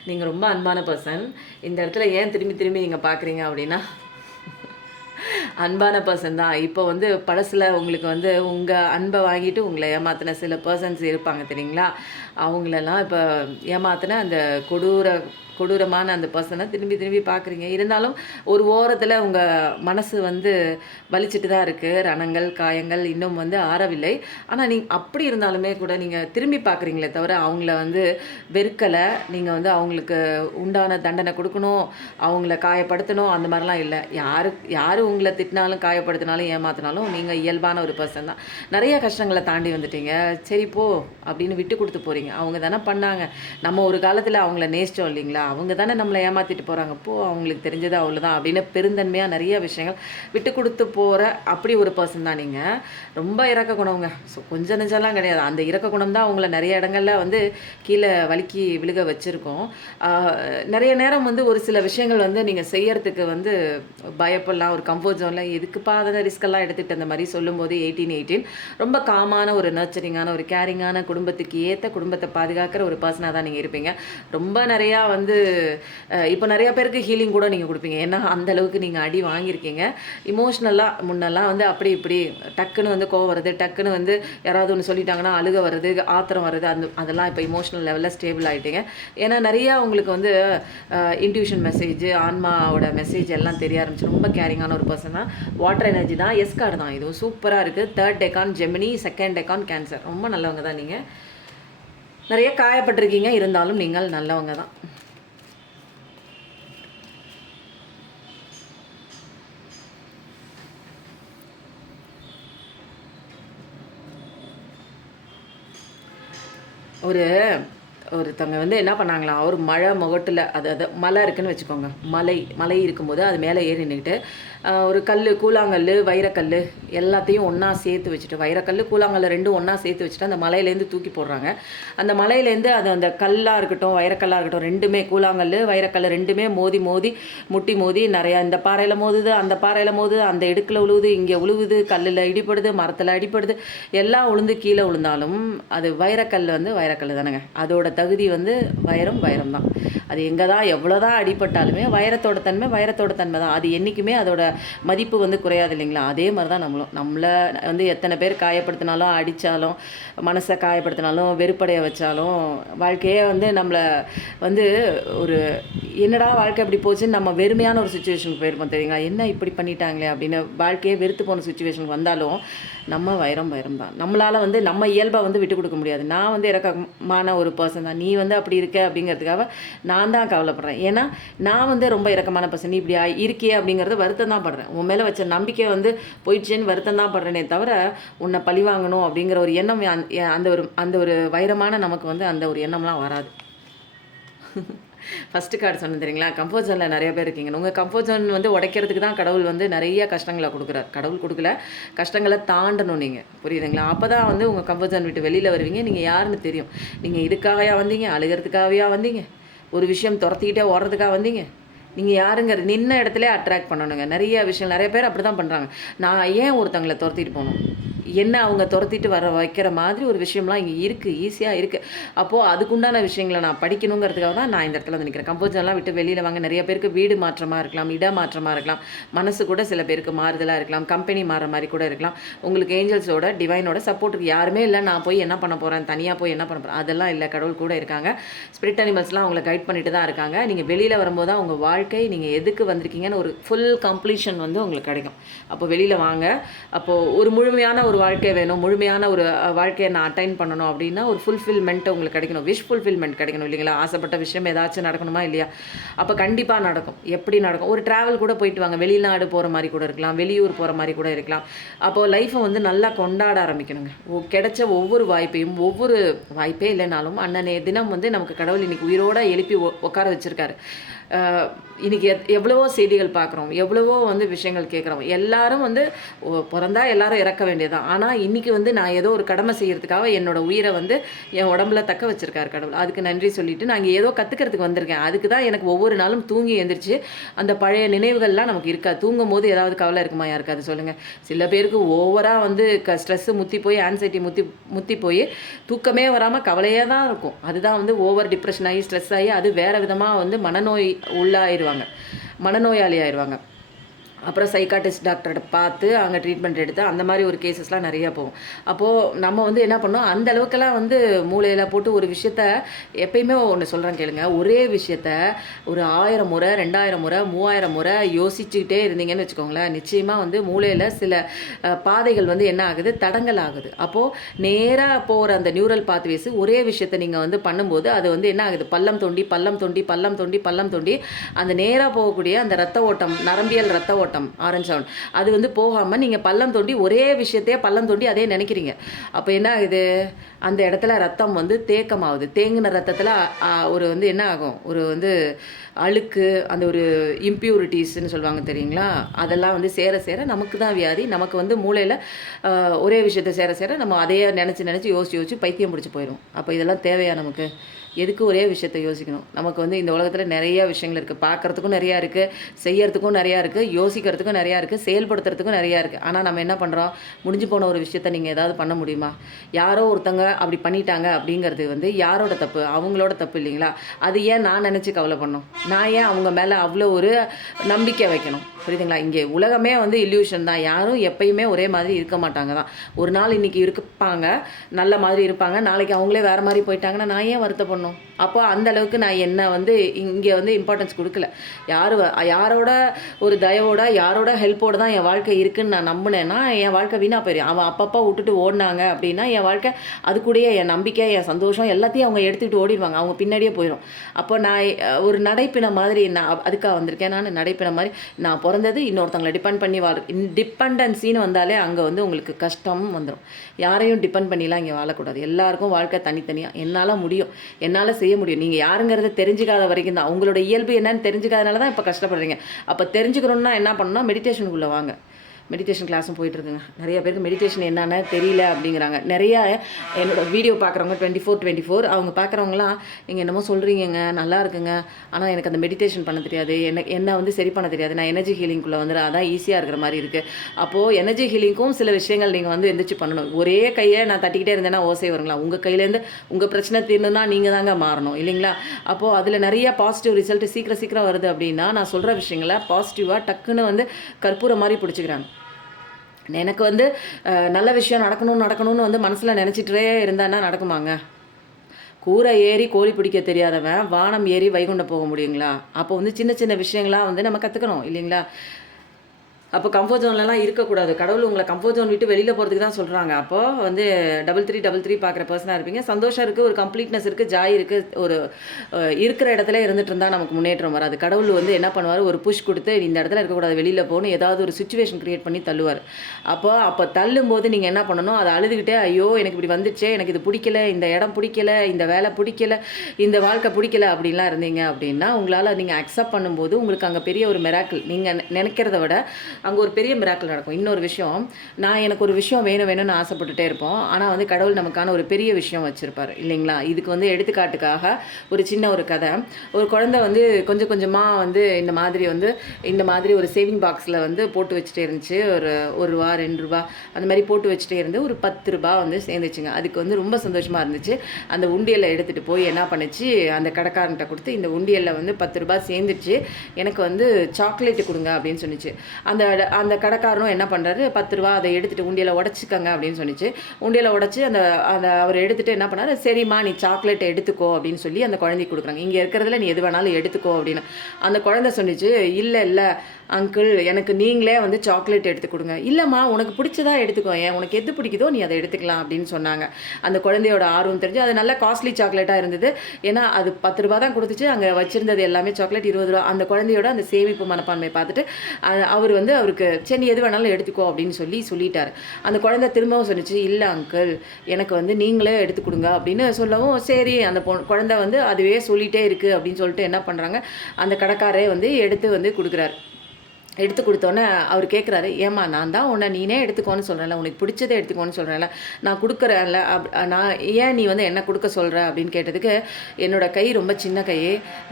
நீங்கள் ரொம்ப அன்பான பர்சன். இந்த இடத்துல ஏன் திரும்பி நீங்கள் பார்க்குறீங்க அப்படின்னா அன்பான பர்சன் தான். இப்போ வந்து பழசில் உங்களுக்கு வந்து உங்கள் அன்பை வாங்கிட்டு உங்களை ஏமாத்தின சில பர்சன்ஸ் இருப்பாங்க தெரியுங்களா. அவங்களெல்லாம் இப்போ ஏமாத்தின அந்த கொடூரமான அந்த பர்சனை திரும்பி பார்க்குறீங்க. இருந்தாலும் ஒரு ஓரத்தில் உங்கள் மனசு வந்து வலிச்சிட்டு தான் இருக்குது. ரணங்கள், காயங்கள் இன்னும் வந்து ஆறவில்லை. ஆனால் அப்படி இருந்தாலுமே கூட நீங்கள் திரும்பி பார்க்குறீங்களே தவிர அவங்கள வந்து வெறுக்கலை. நீங்கள் வந்து அவங்களுக்கு உண்டான தண்டனை கொடுக்கணும், அவங்கள காயப்படுத்தணும் அந்த மாதிரிலாம் இல்லை. யார் உங்களை திட்டினாலும் காயப்படுத்தினாலும் ஏமாத்தினாலும் நீங்கள் இயல்பான ஒரு பர்சன் தான். நிறைய கஷ்டங்களை தாண்டி வந்துட்டீங்க. சரி போ அப்படின்னு விட்டு கொடுத்து போகிறீங்க. அவங்க தானே பண்ணாங்க, நம்ம ஒரு காலத்தில் அவங்கள நேசித்தோம் இல்லைங்களா, அவங்க தானே நம்மளை ஏமாற்றிட்டு போகிறாங்க, போ அவங்களுக்கு தெரிஞ்சது அவ்வளோதான் அப்படின்னு பெருந்தன்மையாக நிறைய விஷயங்கள் விட்டு கொடுத்து போகிற அப்படி ஒரு பர்சன் தான் நீங்கள். ரொம்ப இறக்க குணவங்க. ஸோ கொஞ்சம் நெஞ்செல்லாம் கிடையாது. அந்த இறக்க குணம் தான் அவங்கள நிறைய இடங்களில் வந்து கீழே வலிக்கி விழுக வச்சுருக்கோம். நிறைய நேரம் வந்து ஒரு சில விஷயங்கள் வந்து நீங்கள் செய்யறதுக்கு வந்து பயப்படலாம். ஒரு கம்ஃபர்ட் ஜோனில் எதுக்குப்பா அதை ரிஸ்கெல்லாம் எடுத்துகிட்டு அந்த மாதிரி சொல்லும்போது 18 ரொம்ப காமான ஒரு நர்ச்சரிங்கான ஒரு கேரிங்கான குடும்பத்துக்கு ஏற்ற குடும்பத்தை பாதுகாக்கிற ஒரு பர்சனாக தான் நீங்கள் இருப்பீங்க. ரொம்ப நிறையா வந்து இப்போ நிறையா பேருக்கு ஹீலிங் கூட நீங்கள் கொடுப்பீங்க. ஏன்னா அந்தளவுக்கு நீங்கள் அடி வாங்கியிருக்கீங்க. இமோஷ்னலாக முன்னெல்லாம் வந்து அப்படி இப்படி டக்குன்னு வந்து கோவம் வருது, டக்குன்னு வந்து யாராவது ஒன்று சொல்லிட்டாங்கன்னா அழுக வருது, ஆத்திரம் வருது, அதெல்லாம் இப்போ இமோஷ்னல் லெவலில் ஸ்டேபிள் ஆகிட்டீங்க. ஏன்னா நிறையா உங்களுக்கு வந்து இன்ட்யூஷன் மெசேஜ், ஆன்மாவோட மெசேஜ் எல்லாம் தெரிய ஆரம்பிச்சு. ரொம்ப கேரிங்கான ஒரு பர்சன் தான். வாட்டர் எனர்ஜி தான். எஸ் கார்டு தான். இதுவும் சூப்பராக இருக்குது. 3rd Deccan Gemini, 2nd Deccan cancer. ரொம்ப நல்லவங்க தான் நீங்கள். நிறைய காயப்பட்டிருக்கீங்க, இருந்தாலும் நீங்கள் நல்லவங்க தான். ஒரு ஒருத்தவங்க வந்து என்ன பண்ணாங்களாம், ஒரு மழை முகட்டில் அது மலை இருக்குன்னு வச்சுக்கோங்க. மலை இருக்கும்போது அது மேலே ஏறி நின்னுட்டு, ஒரு கூழாங்கல், வைரக்கல் எல்லாத்தையும் ஒன்றா சேர்த்து வச்சுட்டு, வைரக்கல், கூழாங்கல் 2ம் ஒன்றா சேர்த்து வச்சுட்டு அந்த மலையிலேருந்து தூக்கி போடுறாங்க. அந்த மலையிலேருந்து அந்த கல்லாக இருக்கட்டும், வைரக்கல்லாக இருக்கட்டும் 2மே கூழாங்கல், வைரக்கல் 2மே மோதி மோதி முட்டி மோதி நிறையா இந்த பாறையில் மோதுது, அந்த பாறையில் மோதுது, அந்த இடுக்கில் விழுவுது, இங்கே விழுவுது, கல்லில் இடிப்படுது, மரத்தில் அடிப்படுது, எல்லாம் விழுந்து கீழே விழுந்தாலும் அது வைரக்கல் வந்து வைரக்கல் தானேங்க. அதோட தகுதி வந்து வைரம் தான். அது எங்கே தான் எவ்வளோ தான் அடிப்பட்டாலுமே வைரத்தோட தன்மை தான். அது என்றைக்குமே அதோட மதிப்பு வந்து குறையாது இல்லைங்களா. அதே மாதிரி தான் நம்மளை வந்து எத்தனை பேர் காயப்படுத்தினாலும், அடித்தாலும், மனசை காயப்படுத்தினாலும், வெறுப்படைய வச்சாலும், வாழ்க்கையே வந்து நம்மளை வந்து ஒரு என்னடா வாழ்க்கை இப்படி போச்சுன்னு நம்ம வெறுமையான ஒரு சுச்சுவேஷனுக்கு போயிருப்போம் தெரியுங்களா. என்ன இப்படி பண்ணிட்டாங்களே அப்படின்னு வாழ்க்கையே வெறுத்து போன சுச்சுவேஷனுக்கு வந்தாலும் நம்ம வைரம் தான். நம்மளால் வந்து நம்ம இயல்பை வந்து விட்டு கொடுக்க முடியாது. நான் வந்து இறக்கமான ஒரு பர்சன் தான். நீ வந்து அப்படி இருக்க அப்படிங்கிறதுக்காக நான் தான் கவலைப்படுறேன். ஏன்னா நான் வந்து ரொம்ப இறக்கமான பர்சன். நீ இப்படி இருக்கியே அப்படிங்கிறது வருத்தம் தான் படுறேன். உன் மேலே வச்ச நம்பிக்கை வந்து போயிடுச்சேன்னு வருத்தம் தான் படுறேனே தவிர உன்னை பழி வாங்கணும் அப்படிங்கிற ஒரு எண்ணம் அந்த ஒரு வைரமான நமக்கு வந்து அந்த ஒரு எண்ணம்லாம் வராது. ஃபஸ்ட்டு கார்டு சொன்னேன் தெரியுங்களா. கம்ஃபர்ட் ஜோனில் நிறைய பேர் இருக்கீங்க. உங்கள் கம்ஃபர்ட் ஜோன் வந்து உடைக்கிறதுக்கு தான் கடவுள் வந்து நிறைய கஷ்டங்களை கொடுக்குறார். கடவுள் கொடுக்கல, கஷ்டங்களை தாண்டணும் நீங்கள், புரியுதுங்களா. அப்போ தான் வந்து உங்கள் கம்ஃபர்ட் ஜோன் விட்டு வெளியில் வருவீங்க. நீங்கள் யாருன்னு தெரியும். நீங்கள் இதுக்காகவே வந்தீங்க, அழுகிறதுக்காகவே வந்தீங்க, ஒரு விஷயம் துரத்திக்கிட்டே ஓடுறதுக்காக வந்தீங்க. நீங்கள் யாருங்கிற நின்ன இடத்துல அட்ராக்ட் பண்ணணுங்க. நிறைய பேர் அப்படி தான் பண்ணுறாங்க. நான் ஏன் ஒருத்தவங்களை துரத்திட்டு போகணும், என்ன அவங்க துரத்திட்டு வைக்கிற மாதிரி ஒரு விஷயம்லாம் இங்கே இருக்குது, ஈஸியாக இருக்குது. அப்போது அதுக்குண்டான விஷயங்களை நான் படிக்கணுங்கிறதுக்காக தான் நான் இந்த இடத்துல வந்து நிற்கிறேன். கம்போஜெல்லாம் விட்டு வெளியில் வாங்க. நிறைய பேருக்கு வீடு மாற்றமாக இருக்கலாம், இட மாற்றமாக இருக்கலாம், மனசு கூட சில பேருக்கு மாறுதலாக இருக்கலாம், கம்பெனி மாற மாதிரி கூட இருக்கலாம். உங்களுக்கு ஏஞ்சல்ஸோட டிவைனோட சப்போர்ட்டுக்கு யாருமே இல்லை, நான் போய் என்ன பண்ண போகிறேன், தனியாக போய் என்ன பண்ண போகிறேன், அதெல்லாம் இல்லை. கடவுள் கூட இருக்காங்க. ஸ்பிரிட் அனிமல்ஸ்லாம் அவங்களை கைட் பண்ணிட்டு தான் இருக்காங்க. நீங்கள் வெளியில் வரும்போது தான் உங்கள் வாழ்க்கை நீங்கள் எதுக்கு வந்திருக்கீங்கன்னு ஒரு ஃபுல் கம்ப்ளீஷன் வந்து உங்களுக்கு கிடைக்கும். அப்போ வெளியில் வாங்க. அப்போது ஒரு முழுமையான ஒரு வாழ்க்கை வேணும், முழுமையான ஒரு வாழ்க்கையை நான் அட்டைன் பண்ணணும் அப்படின்னா ஒரு ஃபுல்ஃபில்மெண்ட் உங்களுக்கு கிடைக்கணும், விஷ் ஃபுல்ஃபில்மெண்ட் கிடைக்கணும் இல்லைங்களா. ஆசைப்பட்ட விஷயம் ஏதாச்சும் நடக்கணுமா இல்லையா. அப்போ கண்டிப்பாக நடக்கும். எப்படி நடக்கும், ஒரு ட்ராவல் கூட போயிட்டு வாங்க. வெளிநாடு போகிற மாதிரி கூட இருக்கலாம், வெளியூர் போகிற மாதிரி கூட இருக்கலாம். அப்போது லைஃப்பை வந்து நல்லா கொண்டாட ஆரம்பிக்கணுங்க. கிடைச்ச ஒவ்வொரு வாய்ப்பையும், ஒவ்வொரு வாய்ப்பே இல்லைனாலும் அண்ணனே தினம் வந்து நமக்கு கடவுள் இன்றைக்கி உயிரோடு எழுப்பி உட்கார வச்சுருக்காரு. இன்றைக்கி எவ்வளவோ செய்திகள் பார்க்குறோம், எவ்வளவோ வந்து விஷயங்கள் கேட்குறோம். எல்லாரும் வந்து பிறந்தா எல்லாரும் இறக்க வேண்டியதான். ஆனால் இன்றைக்கி வந்து நான் ஏதோ ஒரு கடமை செய்கிறதுக்காக என்னோடய உயிரை வந்து என் உடம்புல தக்க வச்சுருக்காரு கடவுள். அதுக்கு நன்றி சொல்லிவிட்டு நான் இங்கே ஏதோ கற்றுக்கிறதுக்கு வந்திருக்கேன். அதுக்கு தான் எனக்கு ஒவ்வொரு நாளும் தூங்கி எழுந்திரிச்சு அந்த பழைய நினைவுகள்லாம் நமக்கு இருக்காது. தூங்கும் போது ஏதாவது கவலை இருக்குமா யாருக்காது சொல்லுங்கள். சில பேருக்கு ஓவராக வந்து ஸ்ட்ரெஸ்ஸு முற்றி போய், ஆன்சைட்டி முற்றி போய் தூக்கமே வராமல் கவலையாக தான் இருக்கும். அதுதான் வந்து ஓவர் டிப்ரெஷன் ஆகி, ஸ்ட்ரெஸ் ஆகி, அது வேறு விதமாக வந்து மனநோய் உள்ளாயிடுவாங்க, மனநோயாளி ஆயிடுவாங்க. அப்புறம் சைக்காட்டிஸ்ட் டாக்டர்கிட்ட பார்த்து அங்கே ட்ரீட்மெண்ட் எடுத்து அந்த மாதிரி ஒரு கேசஸ்லாம் நிறையா போகும். அப்போது நம்ம வந்து என்ன பண்ணோம், அந்த அளவுக்கெல்லாம் வந்து மூளையில் போட்டு ஒரு விஷயத்த எப்பயுமே ஒன்று சொல்கிறேன் கேளுங்க. ஒரே விஷயத்த ஒரு 1000 முறை, 2000 முறை, 3000 முறை யோசிச்சுக்கிட்டே இருந்தீங்கன்னு வச்சுக்கோங்களேன், நிச்சயமாக வந்து மூளையில் சில பாதைகள் வந்து என்ன ஆகுது, தடங்கள் ஆகுது. அப்போது நேராக போகிற அந்த நியூரல் பாத்வேஸ் ஒரே விஷயத்தை நீங்கள் வந்து பண்ணும்போது அது வந்து என்ன ஆகுது, பள்ளம் தோண்டி பள்ளம் தோண்டி பள்ளம் தோண்டி பள்ளம் தோண்டி அந்த நேராக போகக்கூடிய அந்த ரத்த ஓட்டம், நரம்பியல் ரத்த ஓட்டம், ஆரஞ்சு சவுண்ட், அது வந்து போகாமல் நீங்கள் பள்ளம் தோண்டி ஒரே விஷயத்தையே பள்ளம் தோண்டி அதே நினைக்கிறீங்க. அப்போ என்ன ஆகுது, அந்த இடத்துல ரத்தம் வந்து தேக்கமாகுது. தேங்கின ரத்தத்தில் ஒரு வந்து என்ன ஆகும், ஒரு வந்து அழுக்கு, அந்த ஒரு இம்ப்யூரிட்டிஸ்ன்னு சொல்லுவாங்க தெரியுங்களா, அதெல்லாம் வந்து சேர சேர நமக்கு தான் வியாதி. நமக்கு வந்து மூளையில் ஒரே விஷயத்தை சேர சேர நம்ம அதையே நினச்சி யோசிச்சு பைத்தியம் பிடிச்சி போயிடும். அப்போ இதெல்லாம் தேவையா நமக்கு? எதுக்கு ஒரே விஷயத்தை யோசிக்கணும்? நமக்கு வந்து இந்த உலகத்தில் நிறைய விஷயங்கள் இருக்குது. பார்க்குறதுக்கும் நிறையா இருக்குது, செய்யறதுக்கும் நிறையா இருக்குது, யோசிக்கிறதுக்கும் நிறையா இருக்குது, செயல்படுத்துறதுக்கும் நிறையா இருக்குது. ஆனால் நம்ம என்ன பண்ணுறோம், முடிஞ்சு போன ஒரு விஷயத்தை நீங்கள் ஏதாவது பண்ண முடியுமா? யாரோ ஒருத்தங்க அப்படி பண்ணிட்டாங்க அப்படிங்கிறது வந்து யாரோட தப்பு, அவங்களோட தப்பு இல்லைங்களா. அது ஏன் நான் நினச்சி கவலை பண்ணணும்? நான் ஏன் அவங்க மேலே அவ்வளோ ஒரு நம்பிக்கை வைக்கணும்? புரியுதுங்களா. இங்கே உலகமே வந்து இல்யூஷன் தான். யாரும் எப்பயுமே ஒரே மாதிரி இருக்க மாட்டாங்க தான். ஒரு நாள் இன்றைக்கி இருப்பாங்க, நல்ல மாதிரி இருப்பாங்க, நாளைக்கு அவங்களே வேறு மாதிரி போயிட்டாங்கன்னா நான் ஏன் வருத்தப்படணும்? அப்போ அந்த அளவுக்கு நான் என்ன வந்து இங்கே வந்து இம்பார்ட்டன்ஸ் கொடுக்கல. யாரோட ஒரு தயவோட, யாரோட ஹெல்ப்போடு தான் என் வாழ்க்கை இருக்குதுன்னு நான் நம்பினேன்னா என் வாழ்க்கை வீணாக போயிடும். அவன் அப்பப்போ விட்டுட்டு ஓடினாங்க அப்படின்னா என் வாழ்க்கை அது கூடயே என் நம்பிக்கை, என் சந்தோஷம் எல்லாத்தையும் அவங்க எடுத்துக்கிட்டு ஓடிடுவாங்க, அவங்க பின்னாடியே போயிடும். அப்போ நான் ஒரு நடைப்பின மாதிரி, நான் அதுக்காக வந்திருக்கேன். நான் நடைப்பின மாதிரி நான் பிறந்தது இன்னொருத்தவங்களை டிபெண்ட் பண்ணி டிபெண்டன்சின்னு வந்தாலே அங்கே வந்து உங்களுக்கு கஷ்டம் வந்துடும். யாரையும் டிபெண்ட் பண்ணிலாம் இங்கே வாழக்கூடாது. எல்லாருக்கும் வாழ்க்கை தனித்தனியாக என்னால் முடியும், என்னால் செய்ய முடியும். நீங்கள் யாருங்கிறத தெரிஞ்சுக்காத வரைக்கும் தான், உங்களோட இயல்பு என்னன்னு தெரிஞ்சுக்காதனால தான் இப்போ கஷ்டப்படுறீங்க. அப்போ தெரிஞ்சுக்கணுன்னா என்ன பண்ணணும்னா மெடிடேஷனுக்குள்ளே வாங்க. மெடிடேஷன் கிளாஸும் போயிட்டுருக்குங்க. நிறைய பேருக்கு மெடிடேஷன் என்னென்னு தெரியல அப்படிங்கிறாங்க. நிறையா என்னோடய வீடியோ பார்க்குறவங்க 24 அவங்க பார்க்குறவங்களாம் நீங்கள் என்னமோ சொல்கிறீங்க நல்லா இருக்குங்க, ஆனால் எனக்கு அந்த மெடிடேஷன் பண்ண தெரியாது, என்ன வந்து சரி பண்ண தெரியாது, நான் எனர்ஜி ஹீலிங்குள்ளே வந்து அதான் ஈஸியாக இருக்கிற மாதிரி இருக்குது. அப்போது எனர்ஜி ஹீலிங்க்கும் சில விஷயங்கள் நீங்கள் வந்து எந்திரிச்சு பண்ணணும். ஒரே கையை நான் தட்டிக்கிட்டே இருந்தேன்னா ஓசை வருங்களா? உங்கள் கையிலேருந்து உங்கள் பிரச்சனை தீரணும்னா நீங்கள் தாங்க மாறணும் இல்லைங்களா? அப்போது அதில் நிறையா பாசிட்டிவ் ரிசல்ட் சீக்கிரம் வருது அப்படின்னா நான் சொல்கிற விஷயங்களை பாசிட்டிவாக டக்குன்னு வந்து கற்பூரம் மாதிரி பிடிச்சிக்கிறாங்க. எனக்கு வந்து நல்ல விஷயம் நடக்கணும்னு வந்து மனசில் நினச்சிட்டே இருந்தான்னா நடக்குமாங்க? கூரை ஏறி கோழி பிடிக்க தெரியாதவன் வானம் ஏறி வைகுண்டம் போக முடியுங்களா? அப்போ வந்து சின்ன சின்ன விஷயங்களாக வந்து நம்ம கற்றுக்கணும் இல்லைங்களா? அப்போ கம்ஃபர்ட் ஜோன்லலாம் இருக்கக்கூடாது. கடவுள் உங்களை கம்ஃபர்ட் ஜோன் விட்டு வெளியில் போகிறதுக்கு தான் சொல்கிறாங்க. அப்போது வந்து 3333 பார்க்குற பர்சனாக இருப்பீங்க. சந்தோஷம் இருக்குது, ஒரு கம்ப்ளீட்னஸ் இருக்குது, ஜாய் இருக்குது. ஒரு இருக்கிற இடத்துல இருந்துட்டு இருந்தால் நமக்கு முன்னேற்றம் வராது. கடவுள் வந்து என்ன பண்ணுவார், ஒரு புஷ் கொடுத்து இந்த இடத்துல இருக்கக்கூடாது, வெளியில் போகணும், ஏதாவது ஒரு சுச்சுவேஷன் க்ரியேட் பண்ணி தள்ளுவார். அப்போ தள்ளும்போது நீங்கள் என்ன பண்ணணும், அதை அழுதுகிட்டே ஐயோ எனக்கு இப்படி வந்துடுச்சே, எனக்கு இது பிடிக்கல, இந்த இடம் பிடிக்கல, இந்த வேலை பிடிக்கல, இந்த வாழ்க்கை பிடிக்கல அப்படின்லாம் இருந்தீங்க அப்படின்னா உங்களால் நீங்கள் அக்செப்ட் பண்ணும்போது உங்களுக்கு அங்கே பெரிய ஒரு மிராக்கிள், நீங்கள் நினைக்கிறத விட அங்கே ஒரு பெரிய மிராக்கிள் நடக்கும். இன்னொரு விஷயம், எனக்கு ஒரு விஷயம் வேணும்னு ஆசைப்பட்டுட்டே இருப்போம். ஆனால் வந்து கடவுள் நமக்கான ஒரு பெரிய விஷயம் வச்சுருப்பார் இல்லைங்களா? இதுக்கு வந்து எடுத்துக்காட்டுக்காக ஒரு சின்ன ஒரு கதை. ஒரு குழந்தை வந்து கொஞ்சம் கொஞ்சமாக வந்து இந்த மாதிரி ஒரு சேவிங் பாக்ஸில் வந்து போட்டு வச்சுட்டே இருந்துச்சு. ஒரு ரூபா 2 ரூபா அந்த மாதிரி போட்டு வச்சுட்டே இருந்து ஒரு 10 ரூபா வந்து சேர்ந்துச்சுங்க. அதுக்கு வந்து ரொம்ப சந்தோஷமாக இருந்துச்சு. அந்த உண்டியலை எடுத்துகிட்டு போய் என்ன பண்ணுச்சு, அந்த கடைக்காரன்கிட்ட கொடுத்து இந்த உண்டியலில் வந்து 10 ரூபா சேர்ந்துச்சு, எனக்கு வந்து சாக்லேட்டு கொடுங்க அப்படின்னு சொன்னிச்சு. அந்த கடைக்காரனும் என்ன பண்ணுறாரு, 10 ரூபா அதை எடுத்துகிட்டு உண்டியலை உடச்சிக்கங்க அப்படின்னு சொன்னிச்சு. உண்டியலை உடச்சி அந்த அவர் எடுத்துகிட்டு என்ன பண்ணார், சரிம்மா நீ சாக்லேட்டை எடுத்துக்கோ அப்படின்னு சொல்லி அந்த குழந்தைக்கு கொடுக்குறாங்க. இங்கே இருக்கிறதுல நீ எது வேணாலும் எடுத்துக்கோ அப்படின்னு. அந்த குழந்தை சொன்னிச்சு, இல்லை அங்கிள் எனக்கு நீங்களே வந்து சாக்லேட் எடுத்து கொடுங்க. இல்லைம்மா உனக்கு பிடிச்சதா எடுத்துக்கோ, உனக்கு எது பிடிக்குதோ நீ அதை எடுத்துக்கலாம் அப்படின்னு சொன்னாங்க. அந்த குழந்தையோட ஆர்வம் தெரிஞ்சு அது நல்ல காஸ்ட்லி சாக்லேட்டாக இருந்தது. ஏன்னா அது 10 ரூபா தான் கொடுத்துச்சு, அங்கே வச்சுருந்தது எல்லாமே சாக்லேட் 20 ரூபா. அந்த குழந்தையோட அந்த சேமிப்பு மனப்பான்மை பார்த்துட்டு அவருக்கு சரி நீ எது வேணாலும் எடுத்துக்கோ அப்படின்னு சொல்லிட்டார். அந்த குழந்தை திரும்பவும் சொன்னிச்சு, இல்லை அங்கிள் எனக்கு வந்து நீங்களே எடுத்து கொடுங்க அப்படின்னு சொல்லவும், சரி அந்த குழந்தை வந்து அதுவே சொல்லிகிட்டே இருக்குது அப்படின்னு சொல்லிட்டு என்ன பண்ணுறாங்க, அந்த கடைக்காரே வந்து எடுத்து வந்து கொடுக்குறாரு. எடுத்து கொடுத்தோன்னே அவர் கேட்குறாரு, ஏம்மா நான் தான் உன்னை நீனே எடுத்துக்கோன்னு சொல்கிறேன்ல, உனக்கு பிடிச்சதை எடுத்துக்கோன்னு சொல்கிறேன்ல, நான் கொடுக்குறேன்ல, நான் ஏன் நீ வந்து என்ன கொடுக்க சொல்கிற அப்படின்னு கேட்டதுக்கு, என்னோடய கை ரொம்ப சின்ன கை,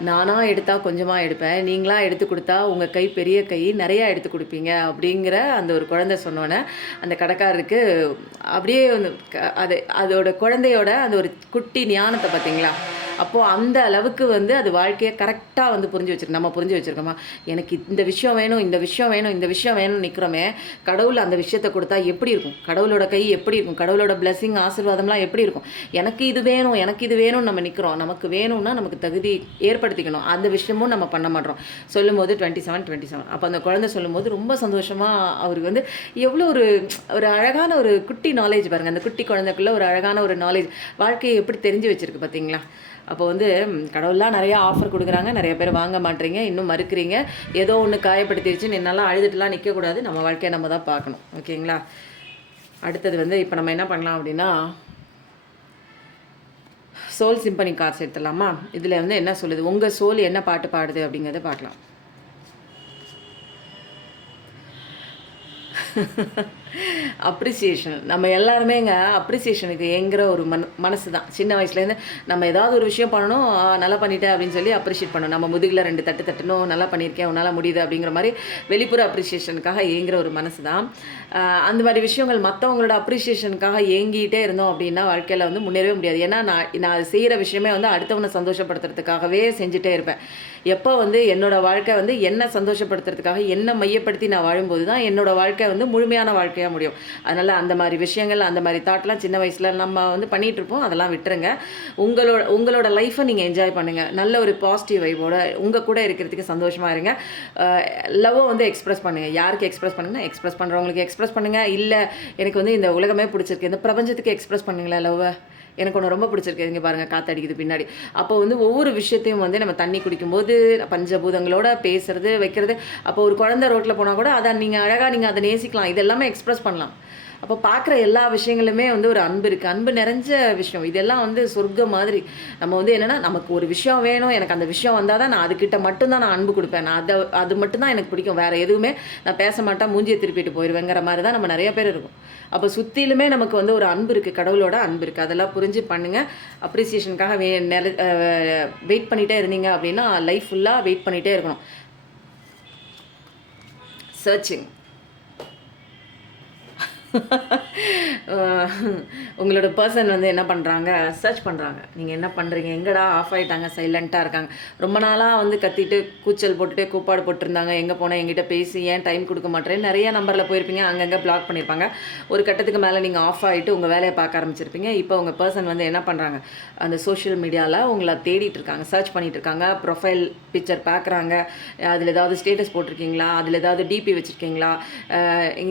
நானாக எடுத்தால் கொஞ்சமாக எடுப்பேன், நீங்களாக எடுத்து கொடுத்தா உங்கள் கை பெரிய கை, நிறையா எடுத்து கொடுப்பீங்க அப்படிங்கிற அந்த ஒரு குழந்தை சொன்னோன்னே அந்த கடைக்காரருக்கு அப்படியே அதோட குழந்தையோட அந்த ஒரு குட்டி ஞானத்தை பார்த்தீங்களா? அப்போது அந்த அளவுக்கு வந்து அது வாழ்க்கையை கரெக்டாக வந்து புரிஞ்சு வச்சுருக்கு. நம்ம புரிஞ்சு வச்சுருக்கோமா, எனக்கு இந்த விஷயம் வேணும்னு நிற்கிறோமே, கடவுள் அந்த விஷயத்தை கொடுத்தா எப்படி இருக்கும், கடவுளோட கை எப்படி இருக்கும், கடவுளோட பிளெஸிங் ஆசீர்வாதம்லாம் எப்படி இருக்கும், எனக்கு இது வேணும்னு நம்ம நிற்கிறோம். நமக்கு வேணும்னா நமக்கு தகுதி ஏற்படுத்திக்கணும். அந்த விஷயமும் நம்ம பண்ண மாட்டோம். சொல்லும்போது 27 அப்போ அந்த குழந்தை சொல்லும்போது ரொம்ப சந்தோஷமாக அவருக்கு வந்து எவ்வளோ ஒரு அழகான ஒரு குட்டி நாலேஜ் பாருங்கள். அந்த குட்டி குழந்தைக்குள்ளே ஒரு அழகான ஒரு நாலேஜ், வாழ்க்கையை எப்படி தெரிஞ்சு வச்சுருக்கு பார்த்தீங்களா? அப்போ வந்து கடவுள்லாம் நிறையா ஆஃபர் கொடுக்குறாங்க, நிறைய பேர் வாங்க மாட்டேறீங்க, இன்னும் மறுக்கிறீங்க. ஏதோ ஒன்று காயப்படுத்திடுச்சுன்னு என்னால் அழுதுட்டுலாம் நிற்கக்கூடாது. நம்ம வாழ்க்கையை நம்ம தான் பார்க்கணும். ஓகேங்களா? அடுத்தது வந்து இப்போ நம்ம என்ன பண்ணலாம் அப்படின்னா, சோல் சிம்பனி கார்ட்ஸ் எடுத்துடலாமா? இதில் வந்து என்ன சொல்லுது, உங்கள் சோல் என்ன பாட்டு பாடுது அப்படிங்கிறத பார்க்கலாம். அப்ரிசியேஷன், நம்ம எல்லாருமேங்க அப்ரிசியேஷனுக்கு ஏங்குற ஒரு மனசு தான். சின்ன வயசுலேருந்து நம்ம ஏதாவது ஒரு விஷயம் பண்ணணும், நல்லா பண்ணிட்டேன் அப்படின்னு சொல்லி அப்ரிஷியேட் பண்ணணும். நம்ம முதுகில் 2 தட்டு தட்டணும், நல்லா பண்ணியிருக்கேன், உன்னால் முடியுது அப்படிங்கிற மாதிரி வெளிப்புற அப்ரிசியேஷனுக்காக ஏங்குற ஒரு மனசு தான். அந்த மாதிரி விஷயங்கள் மற்றவங்களோட அப்ரிசியேஷனுக்காக ஏங்கிட்டே இருந்தோம் அப்படின்னா வாழ்க்கையில் வந்து முன்னேறவே முடியாது. ஏன்னா நான் செய்கிற விஷயமே வந்து அடுத்தவனை சந்தோஷப்படுத்துறதுக்காகவே செஞ்சுட்டே இருப்பேன். எப்போ வந்து என்னோடய வாழ்க்கை வந்து என்னை சந்தோஷப்படுத்துறதுக்காக என்னை மையப்படுத்தி நான் வாழும்போது தான் என்னோடய வாழ்க்கை வந்து முழுமையான வாழ்க்கையாக முடியும். அதனால் அந்த மாதிரி விஷயங்கள், அந்த மாதிரி தாட்லாம் சின்ன வயசில் நம்ம வந்து பண்ணிகிட்ருப்போம். அதெல்லாம் விட்டுருங்க. உங்களோட லைஃப்பை நீங்கள் என்ஜாய் பண்ணுங்கள். நல்ல ஒரு பாசிட்டிவ் வைபோட உங்கள் கூட இருக்கிறதுக்கு சந்தோஷமாக இருங்க. லவ்வை வந்து எக்ஸ்ப்ரெஸ் பண்ணுங்கள். யாருக்கு எக்ஸ்ப்ரெஸ் பண்ணுங்கன்னா, எக்ஸ்ப்ரெஸ் பண்ணுறவங்களுக்கு எக்ஸ்ப்ரெஸ் பண்ணுங்கள். இல்லை எனக்கு வந்து இந்த உலகமே பிடிச்சிருக்கு, இந்த பிரபஞ்சத்துக்கு எக்ஸ்ப்ரெஸ் பண்ணுங்களேன் லவ்வை. எனக்கு ஒன்று ரொம்ப பிடிச்சிருக்கு. இங்கே பாருங்கள் காற்றடிக்குது பின்னாடி. அப்போ வந்து ஒவ்வொரு விஷயத்தையும் வந்து நம்ம தண்ணி குடிக்கும்போது பஞ்சபூதங்களோட பேசுறது வைக்கிறது. அப்போ ஒரு குழந்தை ரோட்டில் போனால் கூட அதை நீங்கள் அழகாக நீங்கள் அதை நேசிக்கலாம். இது எல்லாமே எக்ஸ்ப்ரெஸ் பண்ணலாம். அப்போ பார்க்குற எல்லா விஷயங்களுமே வந்து ஒரு அன்பு இருக்குது. அன்பு நிறைஞ்ச விஷயம். இதெல்லாம் வந்து சொர்க்கம் மாதிரி. நம்ம வந்து என்னென்னா நமக்கு ஒரு விஷயம் வேணும், எனக்கு அந்த விஷயம் வந்தால் தான் நான் அதுக்கிட்ட மட்டும்தான் நான் அன்பு கொடுப்பேன். நான் அது மட்டும்தான் எனக்கு பிடிக்கும். வேறு எதுவுமே நான் பேச மாட்டேன், மூஞ்சியை திருப்பிட்டு போயிடுவேங்கிற மாதிரி தான் நம்ம நிறைய பேர் இருக்கும். அப்போ சுற்றிலுமே நமக்கு வந்து ஒரு அன்பு இருக்குது, கடவுளோட அன்பு இருக்குது. அதெல்லாம் புரிஞ்சு பண்ணுங்கள். அப்ரிசியேஷனுக்காக வெயிட் பண்ணிகிட்டே இருந்தீங்க அப்படின்னா லைஃப் ஃபுல்லாக வெயிட் பண்ணிகிட்டே இருக்கணும். சர்ச்சிங் உங்களோட பர்சன் வந்து என்ன பண்ணுறாங்க, சர்ச் பண்ணுறாங்க. நீங்கள் என்ன பண்ணுறீங்க, எங்கடா ஆஃப் ஆகிட்டாங்க, சைலண்ட்டாக இருக்காங்க. ரொம்ப நாளாக வந்து கத்திட்டு கூச்சல் போட்டுட்டு கூப்பாடு போட்டிருந்தாங்க. எங்கே போனால் எங்கிட்ட பேசி ஏன் டைம் கொடுக்க மாட்டேறேன். நிறைய நம்பரில் போயிருப்பீங்க, அங்கங்கே பிளாக் பண்ணியிருப்பாங்க. ஒரு கட்டத்துக்கு மேலே நீங்கள் ஆஃப் ஆகிட்டு உங்கள் வேலையை பார்க்க ஆரம்பிச்சிருப்பீங்க. இப்போ உங்கள் பர்சன் வந்து என்ன பண்ணுறாங்க, அந்த சோஷியல் மீடியாவில் உங்களை தேடிட்டு இருக்காங்க, சர்ச் பண்ணிகிட்டு இருக்காங்க. ப்ரொஃபைல் பிக்சர் பார்க்குறாங்க. அதில் ஏதாவது ஸ்டேட்டஸ் போட்டிருக்கீங்களா, அதில் ஏதாவது டிபி வச்சுருக்கீங்களா,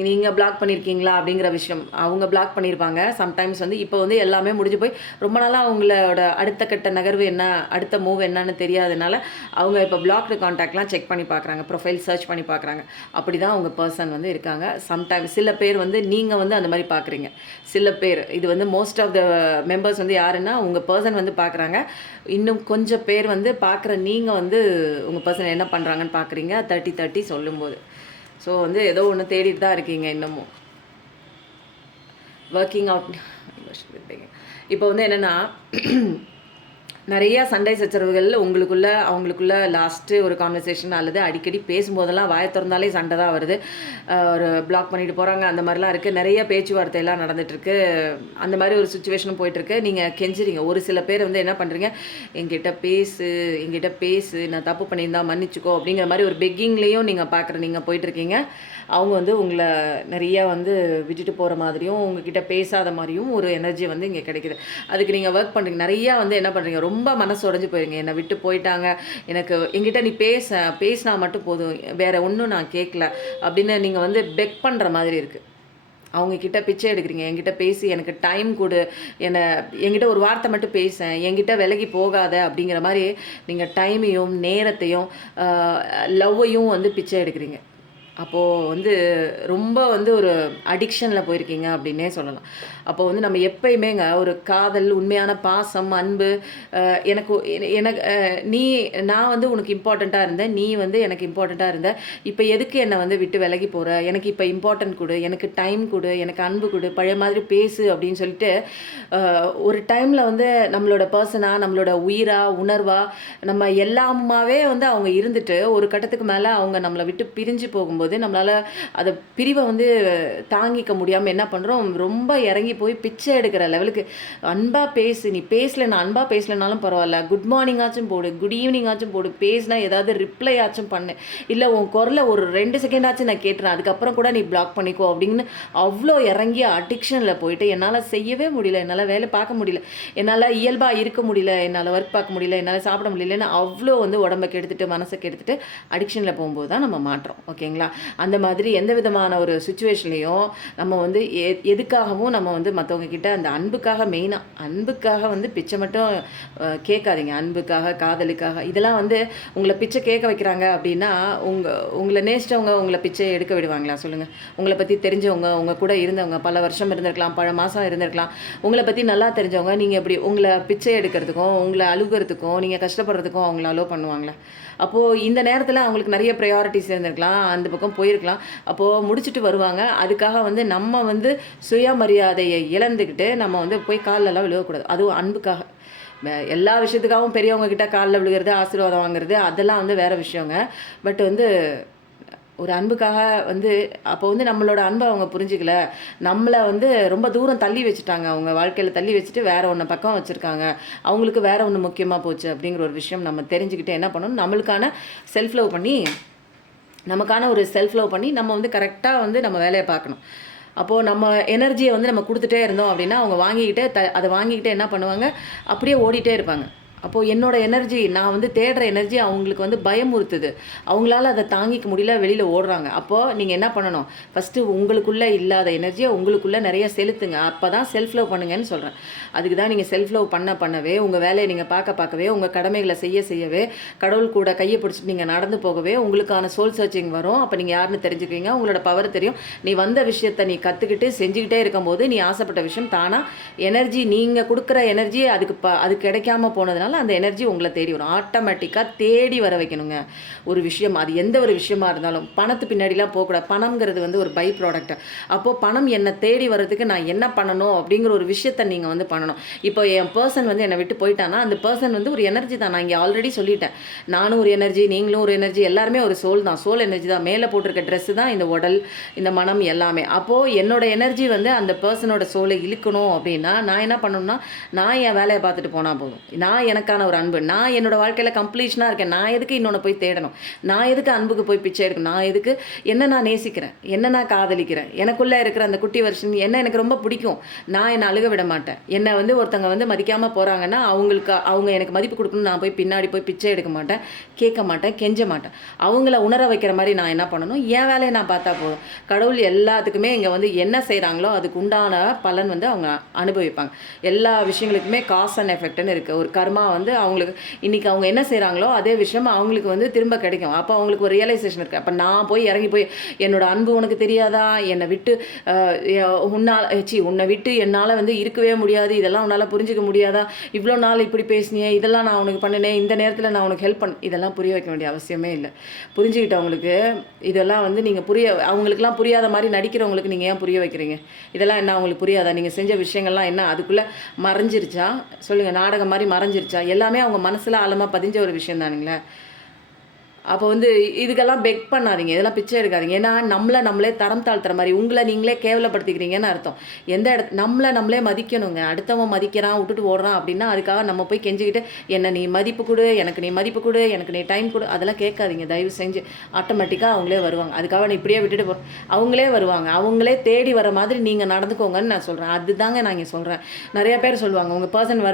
நீங்கள் பிளாக் பண்ணியிருக்கீங்களா அப்படிங்கிற விஷயம். அவங்க பிளாக் பண்ணியிருப்பாங்க. சம்டைம்ஸ் வந்து இப்போ வந்து எல்லாமே முடிஞ்சு போய் ரொம்ப நாளாக அவங்களோட அடுத்த கட்ட நகர்வு என்ன, அடுத்த மூவ் என்னன்னு தெரியாதனால அவங்க இப்போ பிளாக்டு கான்டாக்ட்லாம் செக் பண்ணி பார்க்குறாங்க, ப்ரொஃபைல் சர்ச் பண்ணி பார்க்குறாங்க. அப்படி தான் அவங்க பர்சன் வந்து இருக்காங்க. சம்டைம்ஸ் சில பேர் வந்து நீங்கள் வந்து அந்த மாதிரி பார்க்குறீங்க. சில பேர் இது வந்து மோஸ்ட் ஆஃப் த மெம்பர்ஸ் வந்து யாருன்னா உங்கள் பர்சன் வந்து பார்க்குறாங்க. இன்னும் கொஞ்சம் பேர் வந்து பார்க்குற நீங்கள் வந்து உங்கள் பர்சன் என்ன பண்ணுறாங்கன்னு பார்க்குறீங்க 30-30 சொல்லும்போது. ஸோ வந்து ஏதோ ஒன்று தேடிட்டு தான் இருக்கீங்க இன்னமும். Working out. இப்போ வந்து என்னென்னா நிறையா சண்டை சச்சரவுகள் அவங்களுக்குள்ள லாஸ்ட்டு ஒரு கான்வர்சேஷன் அல்லது அடிக்கடி பேசும்போதெல்லாம் வாயை திறந்தாலே சண்டை தான் வருது. ஒரு பிளாக் பண்ணிட்டு போகிறாங்க, அந்த மாதிரிலாம் இருக்குது. நிறைய பேச்சுவார்த்தையெல்லாம் நடந்துகிட்ருக்கு. அந்த மாதிரி ஒரு சுச்சுவேஷனும் போயிட்டுருக்கு. நீங்கள் கெஞ்சுறீங்க. ஒரு சில பேர் வந்து என்ன பண்ணுறீங்க, என்கிட்ட பேசு, நான் தப்பு பண்ணியிருந்தா மன்னிச்சுக்கோ அப்படிங்கிற மாதிரி ஒரு பெக்கிங்லேயும் நீங்கள் போயிட்டுருக்கீங்க. அவங்க வந்து உங்களை நிறையா வந்து விட்டுட்டு போகிற மாதிரியும் உங்ககிட்ட பேசாத மாதிரியும் ஒரு எனர்ஜி வந்து இங்கே கிடைக்குது. அதுக்கு நீங்கள் ஒர்க் பண்ணுறீங்க. நிறையா வந்து என்ன பண்ணுறீங்க, ரொம்ப மனசு உடஞ்சி போயிருங்க. என்னை விட்டு போயிட்டாங்க, என்கிட்ட நீ பேசினா மட்டும் போதும், வேறு ஒன்றும் நான் கேட்கல அப்படின்னு நீங்கள் வந்து பெக் பண்ணுற மாதிரி இருக்குது. அவங்கக்கிட்ட பிச்சை எடுக்கிறீங்க. என்கிட்ட பேசி எனக்கு டைம் கொடு, என்கிட்ட ஒரு வார்த்தை மட்டும் பேசேன், என்கிட்ட விலகி போகாத அப்படிங்கிற மாதிரி நீங்கள் டைமையும் நேரத்தையும் லவ்வையும் வந்து பிச்சை எடுக்கிறீங்க. அப்போது வந்து ரொம்ப வந்து ஒரு அடிக்ஷனில் போயிருக்கீங்க அப்படின்னே சொல்லலாம். அப்போது வந்து நம்ம எப்பயுமேங்க ஒரு காதல், உண்மையான பாசம், அன்பு, நான் வந்து உனக்கு இம்பார்ட்டண்ட்டாக இருந்தேன், நீ வந்து எனக்கு இம்பார்ட்டண்ட்டாக இருந்த, இப்போ எதுக்கு என்னை வந்து விட்டு விலகி போகிற, எனக்கு இப்போ இம்பார்ட்டன்ட் கொடு, எனக்கு டைம் கொடு, எனக்கு அன்பு கொடு, பழைய மாதிரி பேசு அப்படின்னு சொல்லிட்டு ஒரு டைமில் வந்து நம்மளோட பர்சனாக, நம்மளோட உயிராக, உணர்வாக, நம்ம எல்லாமாவே வந்து அவங்க இருந்துட்டு ஒரு கட்டத்துக்கு மேலே அவங்க நம்மளை விட்டு பிரிஞ்சு போகும்போது நம்மளால் அதை பிரிவை வந்து தாங்கிக்க முடியாமல் என்ன பண்ணுறோம், ரொம்ப இறங்கி போய் பிச்சை எடுக்கிற லெவலுக்கு அன்பாக பேசு, நீ பேசலைன்னா அன்பாக பேசலைனாலும் பரவாயில்ல, குட் மார்னிங் ஆச்சும் போடு, குட் ஈவினிங் ஆச்சும் போடு, பேசினா ஏதாவது ரிப்ளை ஆச்சும் பண்ணு, இல்லை உன் குரலை ஒரு 2 செகண்ட் ஆச்சும் நான் கேட்டுறேன், அதுக்கப்புறம் கூட நீ பிளாக் பண்ணிக்கோ அப்படின்னு அவ்வளோ இறங்கி அடிக்ஷனில் போயிட்டு என்னால் செய்யவே முடியல, என்னால் வேலை பார்க்க முடியல, என்னால் இயல்பாக இருக்க முடியல, என்னால் ஒர்க் பார்க்க முடியல, என்னால் சாப்பிட முடியலன்னு அவ்வளோ வந்து உடம்பை கெடுத்துட்டு மனசை கெடுத்துட்டு அடிக்ஷனில் போகும்போது தான் நம்ம மாற்றோம். ஓகேங்களா? அந்த மாதிரி எந்த விதமான ஒரு சுச்சுவேஷன்லேயும் நம்ம வந்து எதுக்காகவும் நம்ம வந்து மற்றவங்க கிட்ட அந்த அன்புக்காக வந்து பிச்சை மட்டும் கேட்காதீங்க. அன்புக்காக, காதலுக்காக இதெல்லாம் வந்து உங்களை பிச்சை கேட்க வைக்கிறாங்க அப்படின்னா உங்களை நேசித்தவங்க உங்களை பிச்சை எடுக்க விடுவாங்களா சொல்லுங்கள்? உங்களை பற்றி தெரிஞ்சவங்க, உங்கள் கூட இருந்தவங்க, பல வருஷம் இருந்திருக்கலாம், பல மாதம் இருந்திருக்கலாம், உங்களை பற்றி நல்லா தெரிஞ்சவங்க நீங்கள் இப்படி உங்களை பிச்சை எடுக்கிறதுக்கும், உங்களை அழுகிறதுக்கும், நீங்கள் கஷ்டப்படுறதுக்கும் அவங்கள அலோவ் பண்ணுவாங்களா? அப்போது இந்த நேரத்தில் அவங்களுக்கு நிறைய ப்ரையாரிட்டிஸ் இருந்திருக்கலாம், அந்த பக்கம் போயிருக்கலாம். அப்போது முடிச்சுட்டு வருவாங்க. அதுக்காக வந்து நம்ம வந்து சுயமரியாதையை இழந்துக்கிட்டு நம்ம வந்து போய் காலெல்லாம் விழுவக்கூடாது. அதுவும் அன்புக்காக. எல்லா விஷயத்துக்காகவும் பெரியவங்க கிட்ட காலில் விழுகிறது, ஆசீர்வாதம் வாங்குறது அதெல்லாம் வந்து வேறு விஷயங்க. பட் வந்து ஒரு அன்புக்காக வந்து அப்போ வந்து நம்மளோட அன்பை அவங்க புரிஞ்சிக்கல, நம்மளை வந்து ரொம்ப தூரம் தள்ளி வச்சுட்டாங்க, அவங்க வாழ்க்கையில் தள்ளி வச்சுட்டு வேறு ஒன்று பக்கம் வச்சுருக்காங்க, அவங்களுக்கு வேறு ஒன்று முக்கியமாக போச்சு அப்படிங்கிற ஒரு விஷயம் நம்ம தெரிஞ்சுக்கிட்டு என்ன பண்ணணும், நமக்கான செல்ஃப் லவ் பண்ணி நம்ம வந்து கரெக்டாக வந்து நம்ம வேலையை பார்க்கணும். அப்போது நம்ம எனர்ஜியை வந்து நம்ம கொடுத்துட்டே இருந்தோம் அப்படின்னா அவங்க அதை வாங்கிக்கிட்டே என்ன பண்ணுவாங்க, அப்படியே ஓடிட்டே இருப்பாங்க. அப்போது என்னோட எனர்ஜி நான் வந்து தேடுற எனர்ஜி அவங்களுக்கு வந்து பயமுறுத்துது. அவங்களால அதை தாங்கிக்க முடியல, வெளியில் ஓடுறாங்க. அப்போது நீங்கள் என்ன பண்ணணும், ஃபஸ்ட்டு உங்களுக்குள்ளே இல்லாத எனர்ஜியை உங்களுக்குள்ளே நிறைய செலுத்துங்க. அப்போ தான் செல்ஃப் லவ் பண்ணுங்கன்னு சொல்கிறேன். அதுக்கு தான் நீங்கள் செல்ஃப் லவ் பண்ணவே, உங்கள் வேலையை நீங்கள் பார்க்கவே, உங்கள் கடமைகளை செய்யவே, கடவுள் கூட கையை பிடிச்சிட்டு நீங்கள் நடந்து போகவே உங்களுக்கான சோல் சர்ச்சிங் வரும். அப்போ நீங்கள் யாருன்னு தெரிஞ்சுக்குவீங்க, உங்களோட பவர் தெரியும். நீ வந்த விஷயத்தை நீ கற்றுக்கிட்டு செஞ்சுக்கிட்டே இருக்கும்போது நீ ஆசைப்பட்ட விஷயம் தானாக எனர்ஜி, நீங்கள் கொடுக்குற எனர்ஜி அது கிடைக்காம போனதுனால அந்த எனர்ஜி உங்களை தேடி வரும். ஆட்டோமேட்டிக்காக தேடி வர வைக்கணுங்க ஒரு விஷயம். அது எந்த ஒரு விஷயமா இருந்தாலும் பணத்து பின்னாடிலாம் போகக்கூடாது. பணம்ங்கிறது வந்து ஒரு பை ப்ராடக்ட். அப்போது பணம் என்னை தேடி வர்றதுக்கு நான் என்ன பண்ணணும் அப்படிங்கிற ஒரு விஷயத்தை நீங்கள் வந்து பண்ணணும். இப்போ என் பர்சன் வந்து என்னை விட்டு போயிட்டான்னா அந்த பர்சன் வந்து ஒரு எனர்ஜி தான். நான் இங்கே ஆல்ரெடி சொல்லிட்டேன். நானும் ஒரு எனர்ஜி, நீங்களும் ஒரு எனர்ஜி, எல்லாருமே ஒரு சோல் தான். சோல் எனர்ஜி தான். மேலே போட்டிருக்க ட்ரெஸ்ஸு தான் இந்த உடல், இந்த மனம் எல்லாமே. அப்போது என்னோட எனர்ஜி வந்து அந்த பர்சனோட சோலை இழுக்கணும் அப்படின்னா நான் என்ன பண்ணணும்னா, நான் என் வேலையை பார்த்துட்டு போனால் போதும். நான் எனக்கான ஒரு அன்பு, நான் என்னோடய வாழ்க்கையில் கம்ப்ளீஷனாக இருக்கேன். நான் எதுக்கு இன்னொன்று போய் தேடணும்? நான் எதுக்கு அன்புக்கு போய் பிச்சை எடுக்கணும்? நான் எதுக்கு என்ன நான் நேசிக்கிறேன், என்ன நான் காதலிக்கிறேன், எனக்குள்ளே இருக்கிற அந்த குட்டி வருஷன் என்ன எனக்கு ரொம்ப பிடிக்கும். நான் என்னை அழுக விட மாட்டேன். என்னை வந்து ஒருத்தங்க வந்து மதிக்காமல் போகிறாங்கன்னா அவங்க எனக்கு மதிப்பு கொடுக்கணும். நான் போய் பின்னாடி போய் பிச்சை எடுக்க மாட்டேன், கேட்க மாட்டேன், கெஞ்ச மாட்டேன். அவங்கள உணர வைக்கிற மாதிரி நான் என்ன பண்ணணும், என் வேலையை நான் பார்த்தா போதும். கடவுள் எல்லாத்துக்குமே இங்கே வந்து என்ன செய்கிறாங்களோ அதுக்கு உண்டான பலன் வந்து அவங்க அனுபவிப்பாங்க. எல்லா விஷயங்களுக்குமே காஸ் அண்ட் எஃபெக்ட்னு இருக்குது. ஒரு கர்மா வந்து அவங்களுக்கு இன்றைக்கி அவங்க என்ன செய்கிறாங்களோ அதே விஷயம் அவங்களுக்கு வந்து திரும்ப கிடைக்கும். அப்போ அவங்களுக்கு ஒரு ரியலைசேஷன் இருக்குது. அப்போ நான் போய் இறங்கி போய் என்னோட அன்பு உனக்கு தெரியாதா, என்னை விட்டு உன்னை விட்டு என்னால் வந்து இருக்கவே முடியாது, இதெல்லாம் உன்னால் புரிஞ்சிக்க முடியாதா, இவ்வளோ நாள் இப்படி பேசினியே, இதெல்லாம் நான் உனக்கு பண்ணினேன், இந்த நேரத்தில் நான் உனக்கு ஹெல்ப் இதெல்லாம் புரிய வைக்க வேண்டிய அவசியமே இல்லை. புரிஞ்சுக்கிட்டவங்களுக்கு இதெல்லாம் வந்து நீங்கள் அவங்களுக்குலாம் புரியாத மாதிரி நடிக்கிறவங்களுக்கு நீங்கள் ஏன் புரிய வைக்கிறீங்க? இதெல்லாம் என்ன அவங்களுக்கு புரியாதா? நீங்கள் செஞ்ச விஷயங்கள்லாம் என்ன அதுக்குள்ளே மறைஞ்சிருச்சா? சொல்லுங்கள். நாடகம் மாதிரி மறைஞ்சிருச்சா? எல்லாமே அவங்க மனசில் ஆழமாக பதிஞ்ச ஒரு விஷயம் தானுங்களே. அப்போ வந்து இதுக்கெல்லாம் பெக் பண்ணாதீங்க, இதெல்லாம் பிச்சை எடுக்காதீங்க. ஏன்னா நம்மளே தரம் தாழ்த்துற மாதிரி உங்களை நீங்களே கேவலப்படுத்திக்கிறீங்கன்னு அர்த்தம். எந்த நம்மளே மதிக்கணுங்க. அடுத்தவன் மதிக்கிறான் விட்டுட்டு ஓடுறான் அப்படின்னா அதுக்காக நம்ம போய் கெஞ்சிக்கிட்டு என்ன நீ மதிப்பு கொடு, எனக்கு நீ மதிப்பு கொடு, எனக்கு நீ டைம் கொடு, அதெல்லாம் கேட்காதீங்க தயவு செஞ்சு. ஆட்டோமேட்டிக்காக அவங்களே வருவாங்க. அதுக்காக நீ இப்படியே விட்டுட்டு போ, அவங்களே வருவாங்க. அவங்களே தேடி வர மாதிரி நீங்கள் நடந்துக்கோங்கன்னு நான் சொல்கிறேன். அதுதாங்க நான் இங்கே சொல்கிறேன். நிறைய பேர் சொல்லுவாங்க உங்கள் பர்சன்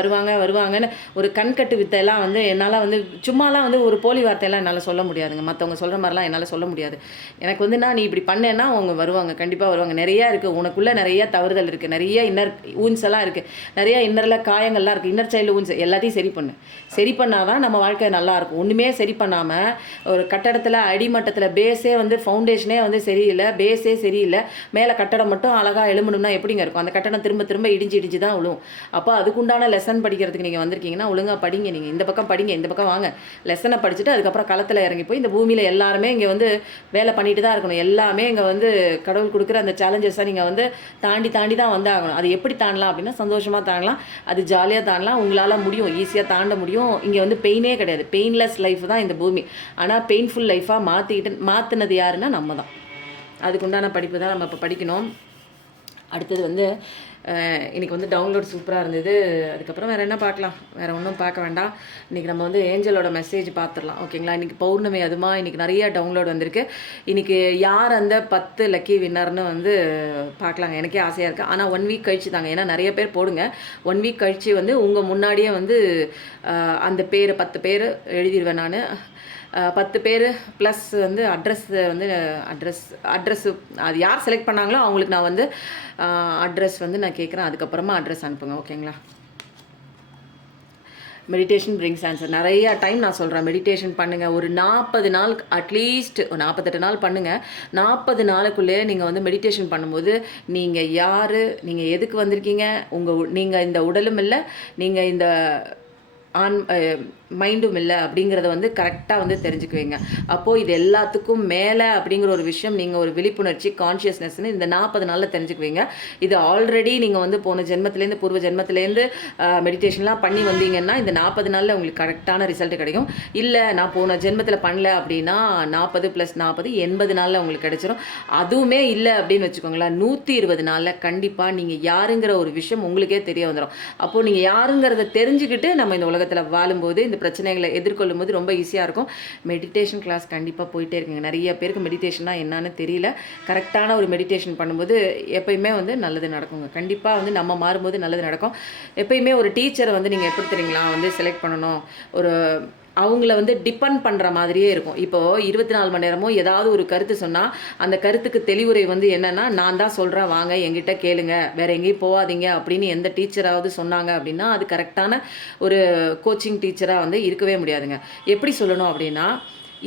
வருவாங்கன்னு ஒரு கண்கட்டு வித்தையெல்லாம் வந்து என்னால் வந்து சும்மாலாம் வந்து ஒரு போலி வார்த்தையெல்லாம் என்னால் சொல்ல முடியாதுங்க. மற்றவங்க சொல்கிற மாதிரிலாம் என்னால் சொல்ல முடியாது. எனக்கு வந்து நீ இப்படி பண்ணேன்னா அவங்க வருவாங்க, கண்டிப்பாக வருவாங்க. நிறையா இருக்குது உனக்குள்ளே, நிறைய தவறுதல் இருக்குது, நிறைய இன்னர் ஊன்ஸ் எல்லாம் இருக்குது, நிறைய இன்னரில் காயங்கள்லாம் இருக்குது, இன்னர் சைல்டு ஊன்ஸ் எல்லாத்தையும் சரி பண்ணால் தான் நம்ம வாழ்க்கை நல்லாயிருக்கும். ஒன்றுமே சரி பண்ணாமல் ஒரு கட்டடத்தில் அடிமட்டத்தில் பேஸே வந்து ஃபவுண்டேஷனே வந்து சரியில்லை, பேஸே சரியில்லை, மேலே கட்டடம் மட்டும் அழகாக எழுமணும்னா எப்படிங்க இருக்கும்? அந்த கட்டடம் திரும்ப இடிஞ்சு தான் விழுவும். அப்போ அதுக்குண்டான லெசன் படிக்கிறதுக்கு நீங்கள் வந்திருக்கீங்கன்னா ஒழுங்காக படிங்க. நீங்கள் இந்த பக்கம் படிங்க, இந்த பக்கம் வாங்க, லெசனை படிச்சுட்டு அதுக்கப்புறம் களத்தில் இறங்கி போய் இந்த பூமியில் எல்லாருமே இங்கே வந்து வேலை பண்ணிட்டு தான் இருக்கணும். எல்லாமே இங்கே வந்து கடவுள் கொடுக்குற அந்த சேலஞ்சஸை நீங்கள் வந்து தாண்டி தான் வந்து ஆகணும். அது எப்படி தாண்டலாம் அப்படின்னா சந்தோஷமாக தாண்டலாம், அது ஜாலியாக தாண்டலாம், உங்களால் முடியும், ஈஸியாக தாண்ட முடியும். இங்கே வந்து பெயினே கிடையாது. பெயின்லெஸ் லைஃப் தான் இந்த பூமி. ஆனால் பெயின்ஃபுல் லைஃபாக மாற்றினது யாருன்னா நம்ம தான். அதுக்குண்டான படிப்பு தான் நம்ம இப்போ படிக்கணும். அடுத்தது வந்து இன்றைக்கி வந்து டவுன்லோட் சூப்பராக இருந்தது. அதுக்கப்புறம் வேறு என்ன பார்க்கலாம்? வேறு ஒன்றும் பார்க்க வேண்டாம். இன்றைக்கி நம்ம வந்து ஏஞ்சலோட மெசேஜ் பார்த்துடலாம். ஓகேங்களா? இன்றைக்கி பௌர்ணமி அதுமா இன்றைக்கி நிறைய டவுன்லோட் வந்திருக்கு. இன்றைக்கி யார் அந்த 10 லக்கி வின்னர்னு வந்து பார்க்கலாங்க. எனக்கே ஆசையாக இருக்குது. ஆனால் 1 வீக் கழிச்சு தாங்க. ஏன்னா நிறைய பேர் போடுங்க. 1 வீக் கழித்து வந்து உங்கள் முன்னாடியே வந்து அந்த பேர் 10 பேர் எழுதிடுவேன் நான். 10 பேர் ப்ளஸ் வந்து அட்ரஸ்ஸு அது யார் செலக்ட் பண்ணாங்களோ அவங்களுக்கு நான் வந்து அட்ரஸ் வந்து நான் கேட்குறேன். அதுக்கப்புறமா அட்ரஸ் அனுப்புங்க. ஓகேங்களா? Meditation brings answer. நிறையா டைம் நான் சொல்கிறேன், மெடிடேஷன் பண்ணுங்கள். ஒரு 40 நாள் அட்லீஸ்ட், ஒரு 48 நாள் பண்ணுங்கள். 40 நாளுக்குள்ளே நீங்கள் வந்து மெடிடேஷன் பண்ணும்போது நீங்கள் யார், நீங்கள் எதுக்கு வந்திருக்கீங்க, நீங்கள் இந்த உடலும் இல்லை, நீங்கள் இந்த மைண்டும் இல்லை அப்படிங்கிறத வந்து கரெக்டாக வந்து தெரிஞ்சுக்குவீங்க. அப்போது இது எல்லாத்துக்கும் மேலே அப்படிங்கிற ஒரு விஷயம் நீங்கள் ஒரு விழிப்புணர்ச்சி கான்ஷியஸ்னஸ்ன்னு இந்த 40 நாளில் தெரிஞ்சுக்குவீங்க. இது ஆல்ரெடி நீங்கள் வந்து போன ஜென்மத்திலேருந்து பூர்வ ஜென்மத்திலேருந்து மெடிடேஷன்லாம் பண்ணி வந்தீங்கன்னா இந்த 40 நாளில் உங்களுக்கு கரெக்டான ரிசல்ட் கிடைக்கும். இல்லை நான் போன ஜென்மத்தில் பண்ணல அப்படின்னா 40 + 40 80 நாளில் உங்களுக்கு கிடைச்சிரும். அதுவுமே இல்லை அப்படின்னு வச்சுக்கோங்களேன், 120 நாளில் கண்டிப்பாக நீங்கள் யாருங்கிற ஒரு விஷயம் உங்களுக்கே தெரிய வந்துடும். அப்போது நீங்கள் யாருங்கிறத தெரிஞ்சுக்கிட்டு நம்ம இந்த உலகத்தில் வாழும்போது, இந்த பிரச்சனைகளை எதிர்கொள்ளும் போது ரொம்ப ஈஸியாக இருக்கும். மெடிடேஷன் கிளாஸ் கண்டிப்பாக போயிட்டே இருக்குங்க. நிறைய பேருக்கு மெடிடேஷன்னா என்னன்னு தெரியல. கரெக்டான ஒரு மெடிடேஷன் பண்ணும்போது எப்பயுமே வந்து நல்லது நடக்குங்க. கண்டிப்பாக வந்து நம்ம மாறும்போது நல்லது நடக்கும். எப்பயுமே ஒரு டீச்சரை வந்து நீங்கள் எப்படி தெரியுங்களா வந்து செலக்ட் பண்ணணும், ஒரு அவங்கள வந்து டிபெண்ட் பண்ணுற மாதிரியே இருக்கும். இப்போது 24 மணி நேரமும் ஏதாவது ஒரு கருத்து சொன்னால் அந்த கருத்துக்கு தெளிவுரை வந்து என்னென்னா, நான் தான் சொல்கிறேன் வாங்க என்கிட்ட கேளுங்க, வேறு எங்கேயும் போகாதீங்க அப்படின்னு எந்த டீச்சராவது சொன்னாங்க அப்படின்னா அது கரெக்டான ஒரு கோச்சிங் டீச்சராக வந்து இருக்கவே முடியாதுங்க. எப்படி சொல்லணும் அப்படின்னா,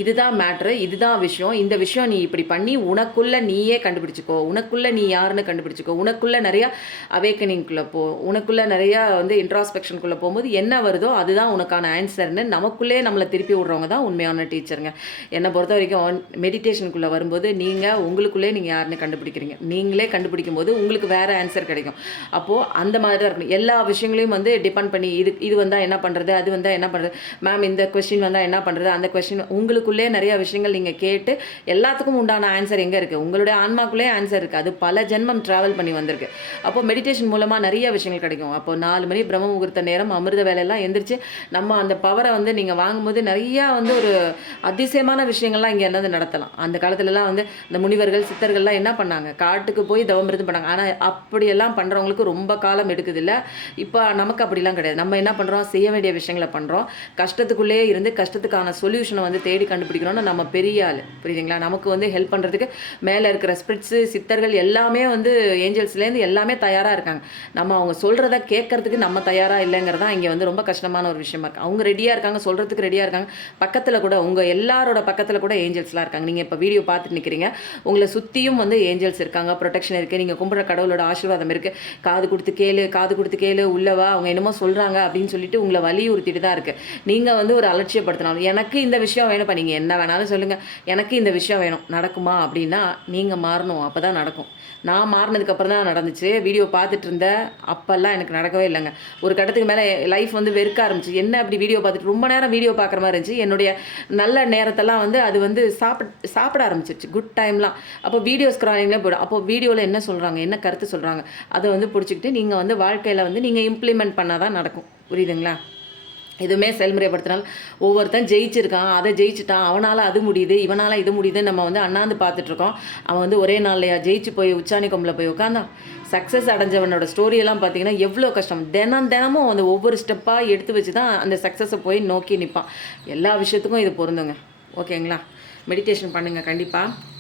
இதுதான் மேட்ரு, இதுதான் விஷயம், இந்த விஷயம் நீ இப்படி பண்ணி உனக்குள்ள நீயே கண்டுபிடிச்சிக்கோ, உனக்குள்ள நீ யாருன்னு கண்டுபிடிச்சிக்கோ, உனக்குள்ள நிறையா அவேக்கனிங்குள்ளே போ, உனக்குள்ள நிறையா வந்து இன்ட்ராஸ்பெக்ஷனுக்குள்ளே போகும்போது என்ன வருதோ அதுதான் உனக்கான ஆன்சர்னு நமக்குள்ளே நம்மளை திருப்பி விட்றவங்க தான் உண்மையான டீச்சருங்க. என்னை பொறுத்த வரைக்கும் மெடிடேஷனுக்குள்ளே வரும்போது நீங்கள் உங்களுக்குள்ளே நீங்கள் யாருன்னு கண்டுபிடிக்கிறீங்க, நீங்களே கண்டுபிடிக்கும் போது உங்களுக்கு வேறு ஆன்சர் கிடைக்கும். அப்போது அந்த மாதிரி தான் இருக்கணும். எல்லா விஷயங்களையும் வந்து டிபெண்ட் பண்ணி இது வந்தால் என்ன பண்ணுறது, அது வந்தால் என்ன பண்ணுறது, மேம் இந்த கொஸ்டின் வந்தால் என்ன பண்ணுறது, அந்த கொஸ்டின் உங்களுக்கு நிறைய விஷயங்கள் நீங்கள் கேட்டு எல்லாத்துக்கும் உண்டான ஆன்சர் எங்கே இருக்குது, உங்களுடைய ஆன்மாக்குள்ளே ஆன்சர் இருக்குது. அது பல ஜென்மம் ட்ராவல் பண்ணி வந்திருக்கு. அப்போ மெடிடேஷன் மூலமாக நிறைய விஷயங்கள் கிடைக்கும். அப்போ 4 மணி பிரம்ம முகூர்த்த நேரம் அமிர்த வேலையெல்லாம் எந்திரிச்சு நம்ம அந்த பவரை வந்து நீங்கள் வாங்கும்போது நிறையா வந்து ஒரு அதிசயமான விஷயங்கள்லாம் இங்கே என்னது நடத்தலாம். அந்த காலத்துலலாம் வந்து இந்த முனிவர்கள் சித்தர்கள்லாம் என்ன பண்ணாங்க, காட்டுக்கு போய் தவம் இருந்து பண்ணாங்க. ஆனால் அப்படியெல்லாம் பண்ணுறவங்களுக்கு ரொம்ப காலம் எடுக்குது இல்லை. இப்போ நமக்கு அப்படிலாம் கிடையாது. நம்ம என்ன பண்ணுறோம், செய்ய வேண்டிய விஷயங்களை பண்ணுறோம். கஷ்டத்துக்குள்ளே இருந்து கஷ்டத்துக்கான சொல்யூஷனை வந்து தேடி கண்டுபிடிக்கணும்னு நம்ம பெரிய ஆள், புரியுதுங்களா? நமக்கு வந்து ஹெல்ப் பண்ணுறதுக்கு மேலே இருக்கிற ஸ்பிரிட்ஸு சித்தர்கள் எல்லாமே வந்து ஏஞ்சல்ஸ்லேருந்து எல்லாமே தயாராக இருக்காங்க. நம்ம அவங்க சொல்கிறத கேட்கறதுக்கு நம்ம தயாராக இல்லைங்கிறதான் இங்கே வந்து ரொம்ப கஷ்டமான ஒரு விஷயமா இருக்குது. அவங்க ரெடியாக இருக்காங்க, சொல்கிறதுக்கு ரெடியாக இருக்காங்க. பக்கத்தில் கூட உங்கள் எல்லாரோட பக்கத்தில் கூட ஏஞ்சல்ஸ்லாம் இருக்காங்க. நீங்கள் இப்போ வீடியோ பார்த்துட்டு நிற்கிறீங்க, உங்களை சுற்றியும் வந்து ஏஞ்சல்ஸ் இருக்காங்க, ப்ரொடெக்ஷன் இருக்குது, நீங்கள் கும்பிட்ற கடவுளோட ஆசீர்வாதம் இருக்குது. காது கொடுத்து கேளு உள்ளவா, அவங்க என்னமோ சொல்கிறாங்க அப்படின்னு சொல்லிட்டு உங்களை வலியுறுத்திட்டு தான் இருக்குது. நீங்கள் வந்து ஒரு அலட்சியப்படுத்தினாலும் எனக்கு இந்த விஷயம் வேணும், நீங்கள் என்ன வேணாலும் சொல்லுங்கள், எனக்கு இந்த விஷயம் வேணும், நடக்குமா அப்படின்னா நீங்கள் மாறணும். அப்போ தான் நடக்கும். நான் மாறினதுக்கப்புறம் தான் நடந்துச்சு. வீடியோ பார்த்துட்டு இருந்தேன், அப்போல்லாம் எனக்கு நடக்கவே இல்லைங்க. ஒரு கட்டத்துக்கு மேலே லைஃப் வந்து வெறுக்க ஆரம்பிச்சு. என்ன அப்படி வீடியோ பார்த்துட்டு ரொம்ப நேரம் வீடியோ பார்க்குற மாதிரி இருந்துச்சு. என்னுடைய நல்ல நேரத்தெல்லாம் வந்து அது வந்து சாப்பிட ஆரம்பிச்சிருச்சு, குட் டைம்லாம். அப்போ வீடியோ ஸ்க்ராலிங்லேயே போய்டும். அப்போ வீடியோவில் என்ன சொல்கிறாங்க, என்ன கருத்து சொல்கிறாங்க, அதை வந்து பிடிச்சிக்கிட்டு நீங்கள் வந்து வாழ்க்கையில் வந்து நீங்கள் இம்ப்ளிமெண்ட் பண்ணால் தான் நடக்கும். புரியுதுங்களா? எதுவுமே செயல்முறைப்படுத்தினாலும் ஒவ்வொருத்தன் ஜெயிச்சிருக்கான், அதை ஜெயிச்சிட்டான், அவனால் அது முடியுது, இவனால் இது முடியுது, நம்ம வந்து அண்ணாந்து பார்த்துட்ருக்கோம். அவன் வந்து ஒரே நாள்லையா ஜெயிச்சு போய் உச்சாணி கொம்பில் போய் உட்காந்தான். சக்ஸஸ் அடைஞ்சவனோட ஸ்டோரியெல்லாம் பார்த்தீங்கன்னா எவ்வளோ கஷ்டம். தினமும் அந்த ஒவ்வொரு ஸ்டெப்பாக எடுத்து வச்சு தான் அந்த சக்ஸஸை போய் நோக்கி நிற்பான். எல்லா விஷயத்துக்கும் இது பொருந்துங்க. ஓகேங்களா? மெடிடேஷன் பண்ணுங்கள் கண்டிப்பாக.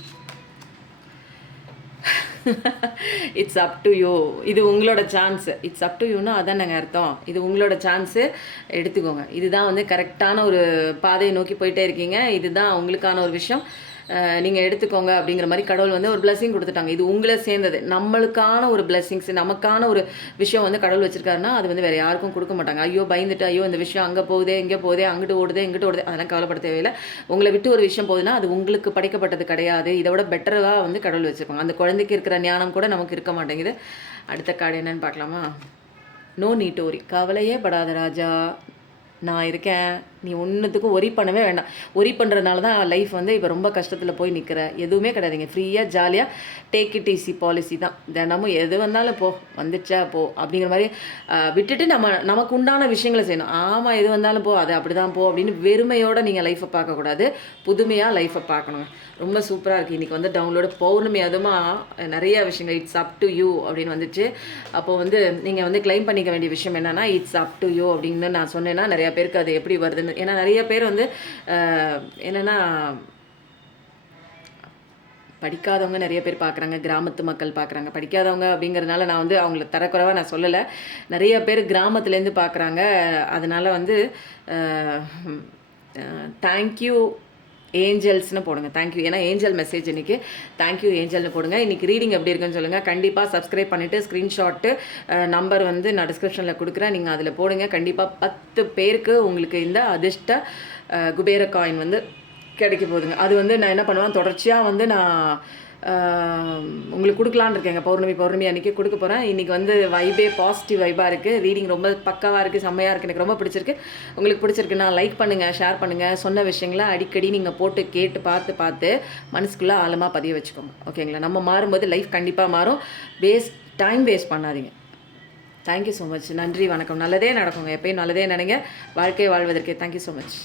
It's up to you. இது உங்களோட சான்ஸு. இட்ஸ் அப் டு யூன்னா அதான் நாங்கள் அர்த்தம். இது உங்களோட சான்ஸு, எடுத்துக்கோங்க. இதுதான் வந்து கரெக்டான ஒரு பாதையை நோக்கி போயிட்டே இருக்கீங்க. இதுதான் உங்களுக்கான ஒரு விஷயம், நீங்கள் எடுத்துக்கோங்க அப்படிங்கிற மாதிரி கடவுள் வந்து ஒரு பிளெஸிங் கொடுத்துட்டாங்க. இது உங்களை சேர்ந்தது, நம்மளுக்கான ஒரு பிளெஸிங்ஸ், நமக்கான ஒரு விஷயம் வந்து கடவுள் வச்சுருக்காருன்னா அது வந்து வேறு யாருக்கும் கொடுக்க மாட்டாங்க. ஐயோ பயந்துட்டு, ஐயோ இந்த விஷயம் அங்கே போகுதே, இங்கே போகுதே, அங்கிட்டு ஓடுதே, இங்கிட்டு ஓடுதே, அதெல்லாம் கவலைப்பட தேவையில்லை. உங்களை விட்டு ஒரு விஷயம் போகுதுன்னா அது உங்களுக்கு படைக்கப்பட்டது கிடையாது. இதை விட பெட்டராக வந்து கடவுள் வச்சுருப்பாங்க. அந்த குழந்தைக்கு இருக்கிற ஞானம் கூட நமக்கு இருக்க மாட்டேங்குது. அடுத்த கார்டு என்னன்னு பார்க்கலாமா? No need worry. கவலையே படாத ராஜா, நான் இருக்கேன், நீ ஒன்றுத்துக்கும் ஒரி பண்ணவே வேண்டாம். ஒரி பண்ணுறதுனால தான் லைஃப் வந்து இப்போ ரொம்ப கஷ்டத்தில் போய் நிற்கிற. எதுவுமே கிடையாதுங்க. ஃப்ரீயாக ஜாலியாக டேக் இட் ஈஸி பாலிசி தான். தினமும் எது வந்தாலும் போ, வந்துச்சா போ அப்படிங்கிற மாதிரி விட்டுட்டு நமக்கு உண்டான விஷயங்களை செய்யணும். ஆமாம் எது வந்தாலும் போ, அது அப்படி தான் போ அப்படின்னு வெறுமையோடு நீங்கள் லைஃப்பை பார்க்கக்கூடாது. புதுமையாக லைஃப்பை பார்க்கணுங்க. ரொம்ப சூப்பராக இருக்குது. இன்றைக்கி வந்து டவுன்லோடு பௌர்ணமி அதுமாக நிறைய விஷயங்கள் இட்ஸ் அப் டு யூ அப்படின்னு வந்துச்சு. அப்போது வந்து நீங்கள் வந்து கிளைம் பண்ணிக்க வேண்டிய விஷயம் என்னென்னா இட்ஸ் அப் டு யூ அப்படின்னு நான் சொன்னேன்னா நிறையா பேருக்கு அது எப்படி வருதுன்னு. ஏன்னா நிறைய பேர் வந்து என்னென்னா படிக்காதவங்க நிறைய பேர் பார்க்குறாங்க, கிராமத்து மக்கள் பார்க்குறாங்க. படிக்காதவங்க அப்படிங்கிறதுனால நான் வந்து அவங்கள தரக்குறைவாக நான் சொல்லலை. நிறைய பேர் கிராமத்துலேருந்து பார்க்குறாங்க. அதனால் வந்து தேங்க்யூ ஏஞ்சல்ஸ்னு போடுங்க. தேங்க்யூ. ஏன்னா ஏஞ்சல் மெசேஜ் இன்றைக்கி. தேங்க்யூ ஏஞ்சல்னு போடுங்க. இன்றைக்கி ரீடிங் எப்படி இருக்குன்னு சொல்லுங்கள். கண்டிப்பாக சப்ஸ்கிரைப் பண்ணிவிட்டு ஸ்க்ரீன்ஷாட்டு நம்பர் வந்து நான் டிஸ்கிரிப்ஷனில் கொடுக்குறேன், நீங்கள் அதில் போடுங்க. கண்டிப்பாக 10 பேருக்கு உங்களுக்கு இந்த அதிர்ஷ்ட குபேர காயின் வந்து கிடைக்க போகுதுங்க. அது வந்து நான் என்ன பண்ணுவேன், தொடர்ச்சியாக வந்து நான் உங்களுக்கு கொடுக்கலான்னு இருக்கேங்க. பௌர்ணமி அன்றைக்கி கொடுக்க போகிறேன். இன்றைக்கி வந்து வைபே பாசிட்டிவ் வைபாக இருக்குது. ரீடிங் ரொம்ப பக்காவாக இருக்குது, செம்மையாக இருக்குது. எனக்கு ரொம்ப பிடிச்சிருக்கு. உங்களுக்கு பிடிச்சிருக்குன்னா லைக் பண்ணுங்கள், ஷேர் பண்ணுங்கள். சொன்ன விஷயங்களை அடிக்கடி நீங்கள் போட்டு கேட்டு பார்த்து மனசுக்குள்ளே ஆழமாக பதிய வச்சுக்கோங்க. ஓகேங்களா? நம்ம மாறும்போது லைஃப் கண்டிப்பாக மாறும். டைம் வேஸ்ட் பண்ணாதீங்க. Thank you so much. நன்றி, வணக்கம். நல்லதே நடக்குங்க. எப்பயும் நல்லதே நினைங்க. வாழ்க்கை வாழ்வதற்கு. Thank you so much.